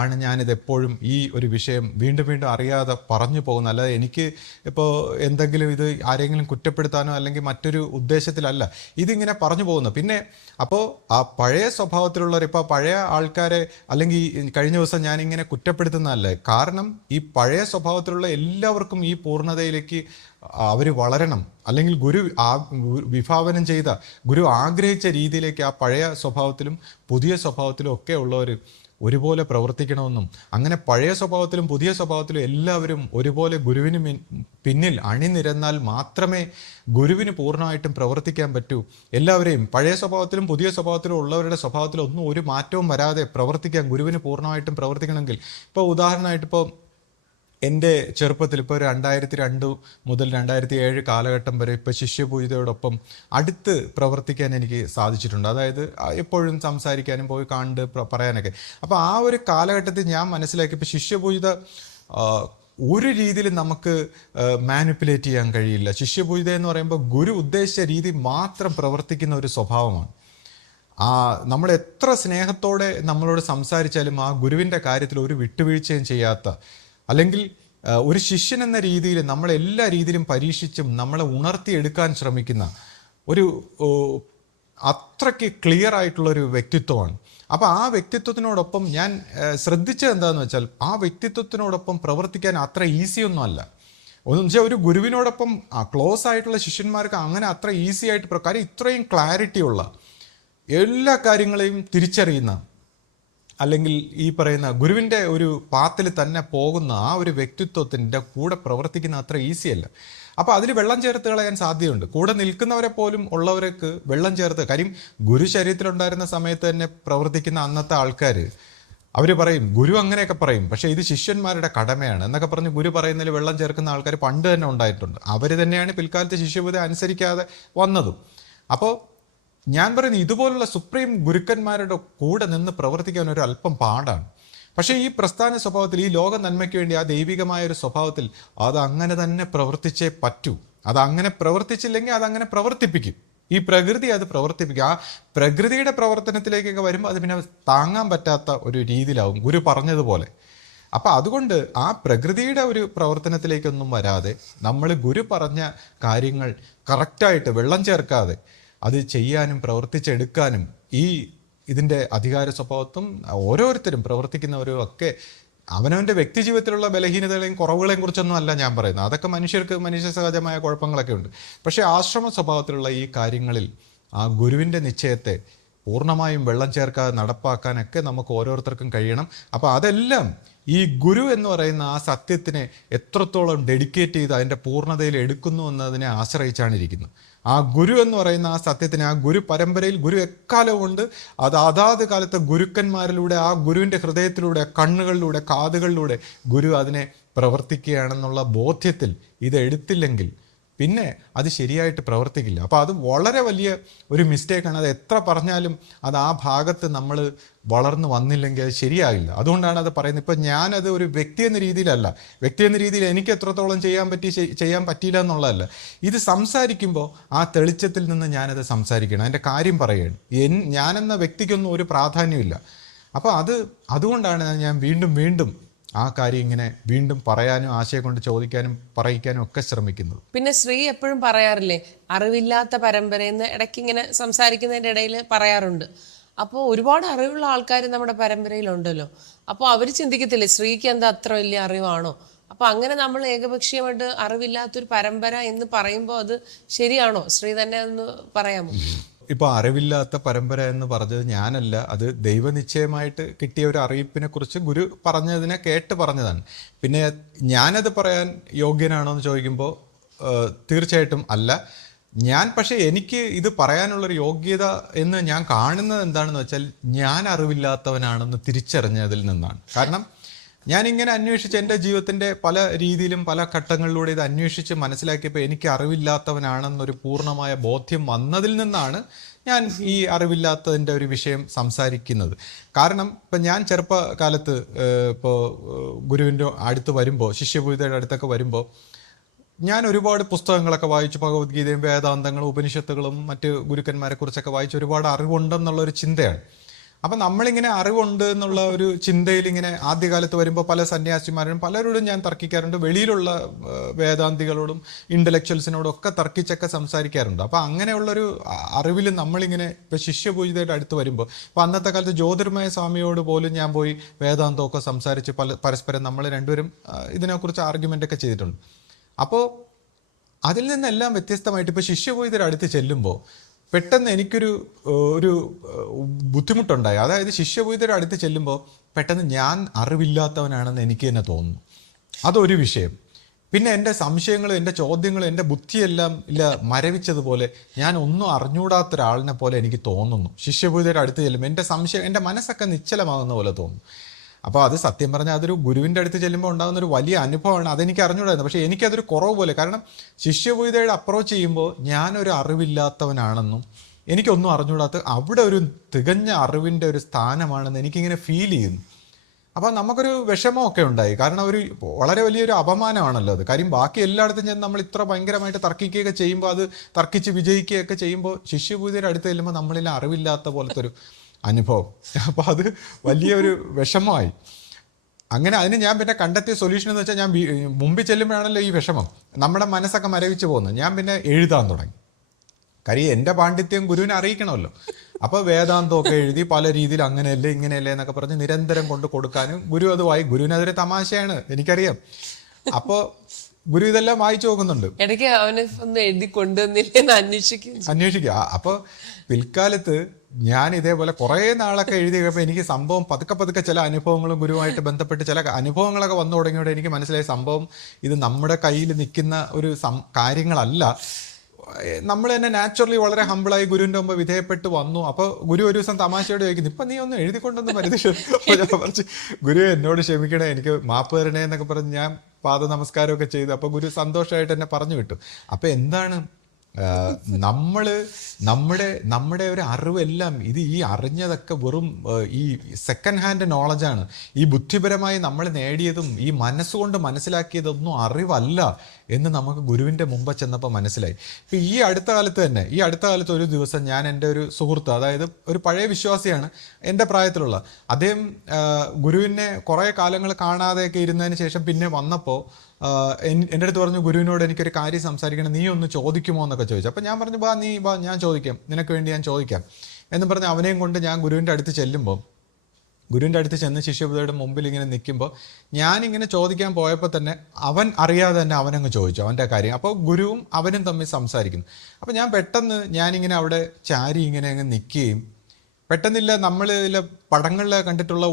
ആണ് ഞാനിത് എപ്പോഴും ഈ ഒരു വിഷയം വീണ്ടും വീണ്ടും അറിയാതെ പറഞ്ഞു പോകുന്നത്. അല്ലാതെ എനിക്ക് ഇപ്പോൾ എന്തെങ്കിലും ഇത് ആരെങ്കിലും കുറ്റപ്പെടുത്താനോ അല്ലെങ്കിൽ മറ്റൊരു ഉദ്ദേശത്തിലല്ല ഇതിങ്ങനെ പറഞ്ഞു പോകുന്നത്. പിന്നെ അപ്പോൾ ആ പഴയ സ്വഭാവത്തിലുള്ളവർ, ഇപ്പോൾ പഴയ ആൾക്കാരെ അല്ലെങ്കിൽ കഴിഞ്ഞ ദിവസം ഞാനിങ്ങനെ കുറ്റപ്പെടുത്തുന്നതല്ല. കാരണം ഈ പഴയ സ്വഭാവത്തിലുള്ള എല്ലാവർക്കും ഈ പൂർണ്ണതയിലേക്ക് അവർ വളരണം, അല്ലെങ്കിൽ ഗുരു വിഭാവനം ചെയ്ത, ഗുരു ആഗ്രഹിച്ച രീതിയിലേക്ക് ആ പഴയ സ്വഭാവത്തിലും പുതിയ സ്വഭാവത്തിലും ഒക്കെ ഉള്ളവർ ഒരുപോലെ പ്രവർത്തിക്കണമെന്നും, അങ്ങനെ പഴയ സ്വഭാവത്തിലും പുതിയ സ്വഭാവത്തിലും എല്ലാവരും ഒരുപോലെ ഗുരുവിന് പിന്നിൽ അണിനിരന്നാൽ മാത്രമേ ഗുരുവിന് പൂർണ്ണമായിട്ടും പ്രവർത്തിക്കാൻ പറ്റൂ. എല്ലാവരെയും പഴയ സ്വഭാവത്തിലും പുതിയ സ്വഭാവത്തിലും ഉള്ളവരുടെ സ്വഭാവത്തിലൊന്നും ഒരു മാറ്റവും വരാതെ പ്രവർത്തിക്കാൻ ഗുരുവിന് പൂർണ്ണമായിട്ടും പ്രവർത്തിക്കണമെങ്കിൽ, ഇപ്പോൾ ഉദാഹരണമായിട്ട് ഇപ്പോൾ എൻ്റെ ചെറുപ്പത്തിൽ ഇപ്പോൾ 2002 മുതൽ 2007 കാലഘട്ടം വരെ ഇപ്പോൾ ശിഷ്യപൂജിതയോടൊപ്പം അടുത്ത് പ്രവർത്തിക്കാൻ എനിക്ക് സാധിച്ചിട്ടുണ്ട്. അതായത് എപ്പോഴും സംസാരിക്കാനും പോയി കണ്ട് പറയാനൊക്കെ. അപ്പോൾ ആ ഒരു കാലഘട്ടത്തിൽ ഞാൻ മനസ്സിലാക്കി, ഇപ്പോൾ ശിഷ്യപൂജിത ഒരു രീതിയിൽ നമുക്ക് മാനിപ്പുലേറ്റ് ചെയ്യാൻ കഴിയില്ല. ശിഷ്യപൂജിത എന്ന് പറയുമ്പോൾ ഗുരു ഉദ്ദേശിച്ച രീതി മാത്രം പ്രവർത്തിക്കുന്ന ഒരു സ്വഭാവമാണ്. നമ്മൾ എത്ര സ്നേഹത്തോടെ നമ്മളോട് സംസാരിച്ചാലും ആ ഗുരുവിൻ്റെ കാര്യത്തിൽ ഒരു വിട്ടുവീഴ്ചയും ചെയ്യാത്ത, അല്ലെങ്കിൽ ഒരു ശിഷ്യൻ എന്ന രീതിയിൽ നമ്മളെല്ലാ രീതിയിലും പരീക്ഷിച്ചും നമ്മളെ ഉണർത്തിയെടുക്കാൻ ശ്രമിക്കുന്ന ഒരു അത്രയ്ക്ക് ക്ലിയർ ആയിട്ടുള്ളൊരു വ്യക്തിത്വമാണ്. അപ്പോൾ ആ വ്യക്തിത്വത്തിനോടൊപ്പം ഞാൻ ശ്രദ്ധിച്ചത് എന്താണെന്ന് വെച്ചാൽ, ആ വ്യക്തിത്വത്തിനോടൊപ്പം പ്രവർത്തിക്കാൻ അത്ര ഈസിയൊന്നും അല്ല. ഒന്നും വെച്ചാൽ ഒരു ഗുരുവിനോടൊപ്പം ക്ലോസ് ആയിട്ടുള്ള ശിഷ്യന്മാർക്ക് അങ്ങനെ അത്ര ഈസി ആയിട്ട്, കാര്യം ഇത്രയും ക്ലാരിറ്റിയുള്ള എല്ലാ കാര്യങ്ങളെയും തിരിച്ചറിയുന്ന, അല്ലെങ്കിൽ ഈ പറയുന്ന ഗുരുവിൻ്റെ ഒരു പാത്തിൽ തന്നെ പോകുന്ന ആ ഒരു വ്യക്തിത്വത്തിൻ്റെ കൂടെ പ്രവർത്തിക്കുന്ന അത്ര ഈസിയല്ല. അപ്പോൾ അതിൽ വെള്ളം ചേർത്ത് കളയാൻ സാധ്യതയുണ്ട്. കൂടെ നിൽക്കുന്നവരെ പോലും ഉള്ളവർക്ക് വെള്ളം ചേർത്ത്, കാര്യം ഗുരു ശരീരത്തിലുണ്ടായിരുന്ന സമയത്ത് തന്നെ പ്രവർത്തിക്കുന്ന അന്നത്തെ ആൾക്കാർ അവർ പറയും, ഗുരു അങ്ങനെയൊക്കെ പറയും, പക്ഷേ ഇത് ശിഷ്യന്മാരുടെ കടമയാണ് എന്നൊക്കെ പറഞ്ഞ് ഗുരു പറയുന്നതിൽ വെള്ളം ചേർക്കുന്ന ആൾക്കാർ പണ്ട് തന്നെ ഉണ്ടായിട്ടുണ്ട്. അവർ തന്നെയാണ് പിൽക്കാലത്ത് ശിഷ്യപൂജ അനുസരിക്കാതെ വന്നതും. അപ്പോൾ ഞാൻ പറയുന്നത്, ഇതുപോലുള്ള സുപ്രീം ഗുരുക്കന്മാരുടെ കൂടെ നിന്ന് പ്രവർത്തിക്കാൻ ഒരു അല്പം പാടാണ്. പക്ഷേ ഈ പ്രസ്ഥാന സ്വഭാവത്തിൽ, ഈ ലോക നന്മയ്ക്ക് വേണ്ടി ആ ദൈവികമായ ഒരു സ്വഭാവത്തിൽ അത് അങ്ങനെ തന്നെ പ്രവർത്തിച്ചേ പറ്റൂ. അതങ്ങനെ പ്രവർത്തിച്ചില്ലെങ്കിൽ അതങ്ങനെ പ്രവർത്തിപ്പിക്കും. ഈ പ്രകൃതി അത് പ്രവർത്തിപ്പിക്കും. ആ പ്രകൃതിയുടെ പ്രവർത്തനത്തിലേക്കൊക്കെ വരുമ്പോൾ അത് പിന്നെ താങ്ങാൻ പറ്റാത്ത ഒരു രീതിയിലാവും, ഗുരു പറഞ്ഞതുപോലെ. അപ്പം അതുകൊണ്ട് ആ പ്രകൃതിയുടെ ഒരു പ്രവർത്തനത്തിലേക്കൊന്നും വരാതെ നമ്മൾ ഗുരു പറഞ്ഞ കാര്യങ്ങൾ കറക്റ്റായിട്ട് വെള്ളം ചേർക്കാതെ അത് ചെയ്യാനും പ്രവർത്തിച്ചെടുക്കാനും, ഈ ഇതിൻ്റെ അധികാര സ്വഭാവത്വം ഓരോരുത്തരും പ്രവർത്തിക്കുന്നവരും ഒക്കെ അവനവൻ്റെ വ്യക്തി ജീവിതത്തിലുള്ള ബലഹീനതകളെയും കുറവുകളെയും കുറിച്ചൊന്നും അല്ല ഞാൻ പറയുന്നത്. അതൊക്കെ മനുഷ്യ സഹജമായ കുഴപ്പങ്ങളൊക്കെ ഉണ്ട്. പക്ഷേ ആശ്രമ സ്വഭാവത്തിലുള്ള ഈ കാര്യങ്ങളിൽ ആ ഗുരുവിൻ്റെ നിശ്ചയത്തെ പൂർണ്ണമായും വെള്ളം ചേർക്കാതെ നടപ്പാക്കാനൊക്കെ നമുക്ക് ഓരോരുത്തർക്കും കഴിയണം. അപ്പോൾ അതെല്ലാം ഈ ഗുരു എന്ന് പറയുന്ന ആ സത്യത്തിനെ എത്രത്തോളം ഡെഡിക്കേറ്റ് ചെയ്ത് അതിൻ്റെ പൂർണ്ണതയിൽ എടുക്കുന്നു എന്നതിനെ ആശ്രയിച്ചാണ് ഇരിക്കുന്നത്. ആ ഗുരു എന്ന് പറയുന്ന ആ സത്യത്തിനെ, ആ ഗുരു പരമ്പരയിൽ ഗുരു എക്കാലവും ഉണ്ട്. അത് അതാത് കാലത്തെ ഗുരുക്കന്മാരിലൂടെ, ആ ഗുരുവിൻ്റെ ഹൃദയത്തിലൂടെ, കണ്ണുകളിലൂടെ, കാതുകളിലൂടെ ഗുരു അതിനെ പ്രവർത്തിക്കുകയാണെന്നുള്ള ബോധ്യത്തിൽ ഇത് എടുത്തില്ലെങ്കിൽ പിന്നെ അത് ശരിയായിട്ട് പ്രവർത്തിക്കില്ല. അപ്പോൾ അത് വളരെ വലിയ ഒരു മിസ്റ്റേക്കാണ്. അത് എത്ര പറഞ്ഞാലും അത് ആ ഭാഗത്ത് നമ്മൾ വളർന്നു വന്നില്ലെങ്കിൽ അത് ശരിയാകില്ല. അതുകൊണ്ടാണ് അത് പറയുന്നത്. ഇപ്പം ഞാനത് ഒരു വ്യക്തി എന്ന രീതിയിലല്ല, വ്യക്തി എന്ന രീതിയിൽ എനിക്ക് എത്രത്തോളം ചെയ്യാൻ പറ്റിയില്ല എന്നുള്ളതല്ല. ഇത് സംസാരിക്കുമ്പോൾ ആ തെളിച്ചത്തിൽ നിന്ന് ഞാനത് സംസാരിക്കണം, അതിൻ്റെ കാര്യം പറയുകയാണ്. ഞാനെന്ന വ്യക്തിക്കൊന്നും ഒരു പ്രാധാന്യമില്ല. അപ്പോൾ അതുകൊണ്ടാണ് ഞാൻ വീണ്ടും ആ കാര്യം ഇങ്ങനെ വീണ്ടും പറയാനും ആശയം കൊണ്ട് ചോദിക്കാനും പറയിക്കാനും ഒക്കെ ശ്രമിക്കുന്നത്. പിന്നെ ശ്രീ എപ്പോഴും പറയാറില്ലേ, അറിവില്ലാത്ത പരമ്പരയെന്ന് ഇടയ്ക്ക് ഇങ്ങനെ സംസാരിക്കുന്നതിൻ്റെ ഇടയിൽ പറയാറുണ്ട്. അപ്പോൾ ഒരുപാട് അറിവുള്ള ആൾക്കാർ നമ്മുടെ പരമ്പരയിലുണ്ടല്ലോ. അപ്പോൾ അവർ ചിന്തിക്കത്തില്ലേ, ശ്രീക്ക് എന്താ അത്ര വലിയ അറിവാണോ? അപ്പോൾ അങ്ങനെ നമ്മൾ ഏകപക്ഷീയമായിട്ട് അറിവില്ലാത്തൊരു പരമ്പര എന്ന് പറയുമ്പോൾ അത് ശരിയാണോ? ശ്രീ തന്നെ ഒന്ന് പറയാമോ? ഇപ്പോൾ അറിവില്ലാത്ത പരമ്പര എന്ന് പറഞ്ഞത് ഞാനല്ല, അത് ദൈവനിശ്ചയമായിട്ട് കിട്ടിയ ഒരു അറിയിപ്പിനെ കുറിച്ച് ഗുരു പറഞ്ഞതിനെ കേട്ട് പറഞ്ഞതാണ്. പിന്നെ ഞാനത് പറയാൻ യോഗ്യനാണോ എന്ന് ചോദിക്കുമ്പോൾ തീർച്ചയായിട്ടും അല്ല. പക്ഷേ എനിക്ക് ഇത് പറയാനുള്ളൊരു യോഗ്യത എന്ന് ഞാൻ കാണുന്നത് എന്താണെന്ന് വെച്ചാൽ, ഞാൻ അറിവില്ലാത്തവനാണെന്ന് തിരിച്ചറിഞ്ഞതിൽ നിന്നാണ്. കാരണം ഞാനിങ്ങനെ അന്വേഷിച്ച് എൻ്റെ ജീവിതത്തിൻ്റെ പല രീതിയിലും പല ഘട്ടങ്ങളിലൂടെ ഇത് അന്വേഷിച്ച് മനസ്സിലാക്കിയപ്പോൾ എനിക്ക് അറിവില്ലാത്തവനാണെന്നൊരു പൂർണ്ണമായ ബോധ്യം വന്നതിൽ നിന്നാണ് ഞാൻ ഈ അറിവില്ലാത്തതിൻ്റെ ഒരു വിഷയം സംസാരിക്കുന്നത്. കാരണം ഇപ്പം ഞാൻ ചെറുപ്പകാലത്ത് ഇപ്പോൾ ഗുരുവിൻ്റെ അടുത്ത് വരുമ്പോൾ, ശിഷ്യപൂജിതയുടെ അടുത്തൊക്കെ വരുമ്പോൾ ഞാൻ ഒരുപാട് പുസ്തകങ്ങളൊക്കെ വായിച്ചു, ഭഗവത്ഗീതയും വേദാന്തങ്ങളും ഉപനിഷത്തുകളും മറ്റ് ഗുരുക്കന്മാരെ കുറിച്ചൊക്കെ വായിച്ച് ഒരുപാട് അറിവുണ്ടെന്നുള്ളൊരു ചിന്തയാണ്. അപ്പം നമ്മളിങ്ങനെ അറിവുണ്ട് എന്നുള്ള ഒരു ചിന്തയിൽ ഇങ്ങനെ ആദ്യകാലത്ത് വരുമ്പോൾ പല സന്യാസിമാരും പലരോടും ഞാൻ തർക്കിക്കാറുണ്ട്. വെളിയിലുള്ള വേദാന്തികളോടും ഇൻ്റലക്ച്വൽസിനോടും ഒക്കെ തർക്കിച്ചൊക്കെ സംസാരിക്കാറുണ്ട്. അപ്പം അങ്ങനെയുള്ളൊരു അറിവിൽ നമ്മളിങ്ങനെ ഇപ്പോൾ ശിഷ്യപൂജിതയുടെ അടുത്ത് വരുമ്പോൾ, ഇപ്പോൾ അന്നത്തെ കാലത്ത് ജ്യോതിർമയ സ്വാമിയോട് പോലും ഞാൻ പോയി വേദാന്തമൊക്കെ സംസാരിച്ച് പരസ്പരം നമ്മൾ രണ്ടുപേരും ഇതിനെക്കുറിച്ച് ആർഗ്യുമെൻ്റ് ഒക്കെ ചെയ്തിട്ടുണ്ട്. അപ്പോൾ അതിൽ നിന്നെല്ലാം വ്യത്യസ്തമായിട്ട് ഇപ്പോൾ ശിഷ്യപൂജിതരുടെ അടുത്ത് ചെല്ലുമ്പോൾ പെട്ടെന്ന് എനിക്കൊരു ബുദ്ധിമുട്ടുണ്ടായി. അതായത് ശിഷ്യപൂജിതരുടെ അടുത്ത് ചെല്ലുമ്പോൾ പെട്ടെന്ന് ഞാൻ അറിവില്ലാത്തവനാണെന്ന് എനിക്ക് തന്നെ തോന്നുന്നു. അതൊരു വിഷയം. പിന്നെ എൻ്റെ സംശയങ്ങളും എൻ്റെ ചോദ്യങ്ങളും എൻ്റെ ബുദ്ധിയെല്ലാം മരവിച്ചതുപോലെ ഞാൻ ഒന്നും അറിഞ്ഞൂടാത്ത ഒരാളിനെ പോലെ എനിക്ക് തോന്നുന്നു. ശിഷ്യപൂജിതരുടെ അടുത്ത് ചെല്ലുമ്പോൾ എൻ്റെ സംശയം, എൻ്റെ മനസ്സൊക്കെ നിശ്ചലമാകുന്ന പോലെ തോന്നുന്നു. അപ്പോൾ അത് സത്യം പറഞ്ഞാൽ അതൊരു ഗുരുവിൻ്റെ അടുത്ത് ചെല്ലുമ്പോൾ ഉണ്ടാകുന്ന ഒരു വലിയ അനുഭവമാണ്. അതെനിക്ക് അറിഞ്ഞുകൂടായിരുന്നു. പക്ഷേ എനിക്കതൊരു കുറവ് പോലെ, കാരണം ശിഷ്യപൂജിതയുടെ അപ്രോച്ച് ചെയ്യുമ്പോൾ ഞാനൊരു അറിവില്ലാത്തവനാണെന്നും എനിക്കൊന്നും അറിഞ്ഞുകൂടാത്ത അവിടെ ഒരു തികഞ്ഞ അറിവിൻ്റെ ഒരു സ്ഥാനമാണെന്ന് എനിക്കിങ്ങനെ ഫീൽ ചെയ്യുന്നു. അപ്പോൾ നമുക്കൊരു വിഷമമൊക്കെ ഉണ്ടായി. കാരണം ഒരു വളരെ വലിയൊരു അപമാനമാണല്ലോ അത്. കാര്യം ബാക്കി എല്ലായിടത്തും ചെന്ന് നമ്മൾ ഇത്ര ഭയങ്കരമായിട്ട് തർക്കിക്കുകയൊക്കെ ചെയ്യുമ്പോൾ, അത് തർക്കിച്ച് വിജയിക്കുകയൊക്കെ ചെയ്യുമ്പോൾ ശിഷ്യപൂജിതയുടെ അടുത്ത് ചെല്ലുമ്പോൾ നമ്മളിൽ അറിവില്ലാത്ത പോലത്തെ ഒരു അനുഭവം. അപ്പോൾ അത് വലിയൊരു വിഷമമായി. അങ്ങനെ അതിന് ഞാൻ പിന്നെ കണ്ടെത്തിയ സൊല്യൂഷൻ എന്ന് വെച്ചാൽ, ഞാൻ മുമ്പിൽ ചെല്ലുമ്പോഴാണല്ലോ ഈ വിഷമം, നമ്മുടെ മനസ്സൊക്കെ മരവിച്ച് പോകുന്നത്. ഞാൻ പിന്നെ എഴുതാൻ തുടങ്ങി. കാര്യം എൻ്റെ പാണ്ഡിത്യം ഗുരുവിനെ അറിയിക്കണമല്ലോ. അപ്പോൾ വേദാന്തമൊക്കെ എഴുതി പല രീതിയിൽ അങ്ങനെയല്ലേ ഇങ്ങനെയല്ലേ എന്നൊക്കെ പറഞ്ഞ് നിരന്തരം കൊണ്ട് കൊടുക്കാനും ഗുരു അത് ഗുരുവിനതൊരു തമാശയാണ്, എനിക്കറിയാം. അപ്പോൾ ഗുരു ഇതെല്ലാം വായിച്ചു നോക്കുന്നുണ്ട്. ഇടയ്ക്ക് അവന് ഒന്ന് എഴുതി കൊണ്ടുവന്നില്ലെന്ന് അന്വേഷിക്കുക. അപ്പോൾ പിൽക്കാലത്ത് ഞാൻ ഇതേപോലെ കുറേ നാളൊക്കെ എഴുതി കഴിയുമ്പോൾ എനിക്ക് സംഭവം പതുക്കെ ചില അനുഭവങ്ങളും ഗുരുവായിട്ട് ബന്ധപ്പെട്ട് ചില അനുഭവങ്ങളൊക്കെ വന്നു തുടങ്ങിയോടെ എനിക്ക് മനസ്സിലായ സംഭവം ഇത് നമ്മുടെ കയ്യിൽ നിൽക്കുന്ന ഒരു കാര്യങ്ങളല്ല. നമ്മൾ തന്നെ നാച്ചുറലി വളരെ ഹമ്പിളായി ഗുരുവിൻ്റെ മുമ്പ് വിധേയപ്പെട്ട് വന്നു. അപ്പോൾ ഗുരു ഒരു ദിവസം തമാശയോട് ചോദിക്കുന്നു, ഇപ്പം നീ ഒന്ന് എഴുതിക്കൊണ്ടൊന്ന് പരിധിച്ചു. ഞാൻ പറഞ്ഞു, ഗുരു എന്നോട് ക്ഷമിക്കണേ, എനിക്ക് മാപ്പ് തരണേ എന്നൊക്കെ പറഞ്ഞ് ഞാൻ പാദ നമസ്കാരമൊക്കെ ചെയ്തു. അപ്പോൾ ഗുരു സന്തോഷമായിട്ട് എന്നെ പറഞ്ഞു വിട്ടു. അപ്പോൾ എന്താണ് നമ്മുടെ ഒരു അറിവെല്ലാം ഈ അറിഞ്ഞതൊക്കെ വെറും ഈ സെക്കൻഡ് ഹാൻഡ് നോളജാണ്. ഈ ബുദ്ധിപരമായി നമ്മൾ നേടിയതും ഈ മനസ്സുകൊണ്ട് മനസ്സിലാക്കിയതൊന്നും അറിവല്ല എന്ന് നമുക്ക് ഗുരുവിൻ്റെ മുമ്പ് ചെന്നപ്പോൾ മനസ്സിലായി. ഇപ്പം ഈ അടുത്ത കാലത്ത് ഒരു ദിവസം ഞാൻ എൻ്റെ ഒരു സുഹൃത്ത്, അതായത് ഒരു പഴയ വിശ്വാസിയാണ്, എൻ്റെ പ്രായത്തിലുള്ള അദ്ദേഹം, ഗുരുവിനെ കുറേ കാലങ്ങൾ കാണാതെയൊക്കെ ഇരുന്നതിന് ശേഷം പിന്നെ വന്നപ്പോൾ എൻ്റെ അടുത്ത് പറഞ്ഞു, ഗുരുവിനോട് എനിക്കൊരു കാര്യം സംസാരിക്കണം, നീ ഒന്ന് ചോദിക്കുമോ എന്നൊക്കെ ചോദിച്ചു. അപ്പോൾ ഞാൻ പറഞ്ഞു, ഞാൻ ചോദിക്കാം, നിനക്ക് വേണ്ടി ഞാൻ ചോദിക്കാം എന്ന് പറഞ്ഞ് അവനെയും കൊണ്ട് ഞാൻ ഗുരുവിൻ്റെ അടുത്ത് ചെല്ലുമ്പോൾ, ഗുരുവിൻ്റെ അടുത്ത് ചെന്ന് ശിഷ്യപൂജിതയുടെ മുമ്പിൽ ഇങ്ങനെ നിൽക്കുമ്പോൾ ഞാനിങ്ങനെ ചോദിക്കാൻ പോയപ്പോൾ തന്നെ അവൻ അറിയാതെ തന്നെ അവനങ്ങ് ചോദിച്ചു അവൻ്റെ കാര്യം. അപ്പോൾ ഗുരുവും അവനും തമ്മിൽ സംസാരിക്കുന്നു. അപ്പോൾ ഞാൻ പെട്ടെന്ന് ഞാനിങ്ങനെ അവിടെ ചാരി ഇങ്ങനെ അങ്ങ് നിൽക്കുകയും, പെട്ടെന്നില്ല നമ്മൾ പടങ്ങളിൽ കണ്ടിട്ടുള്ള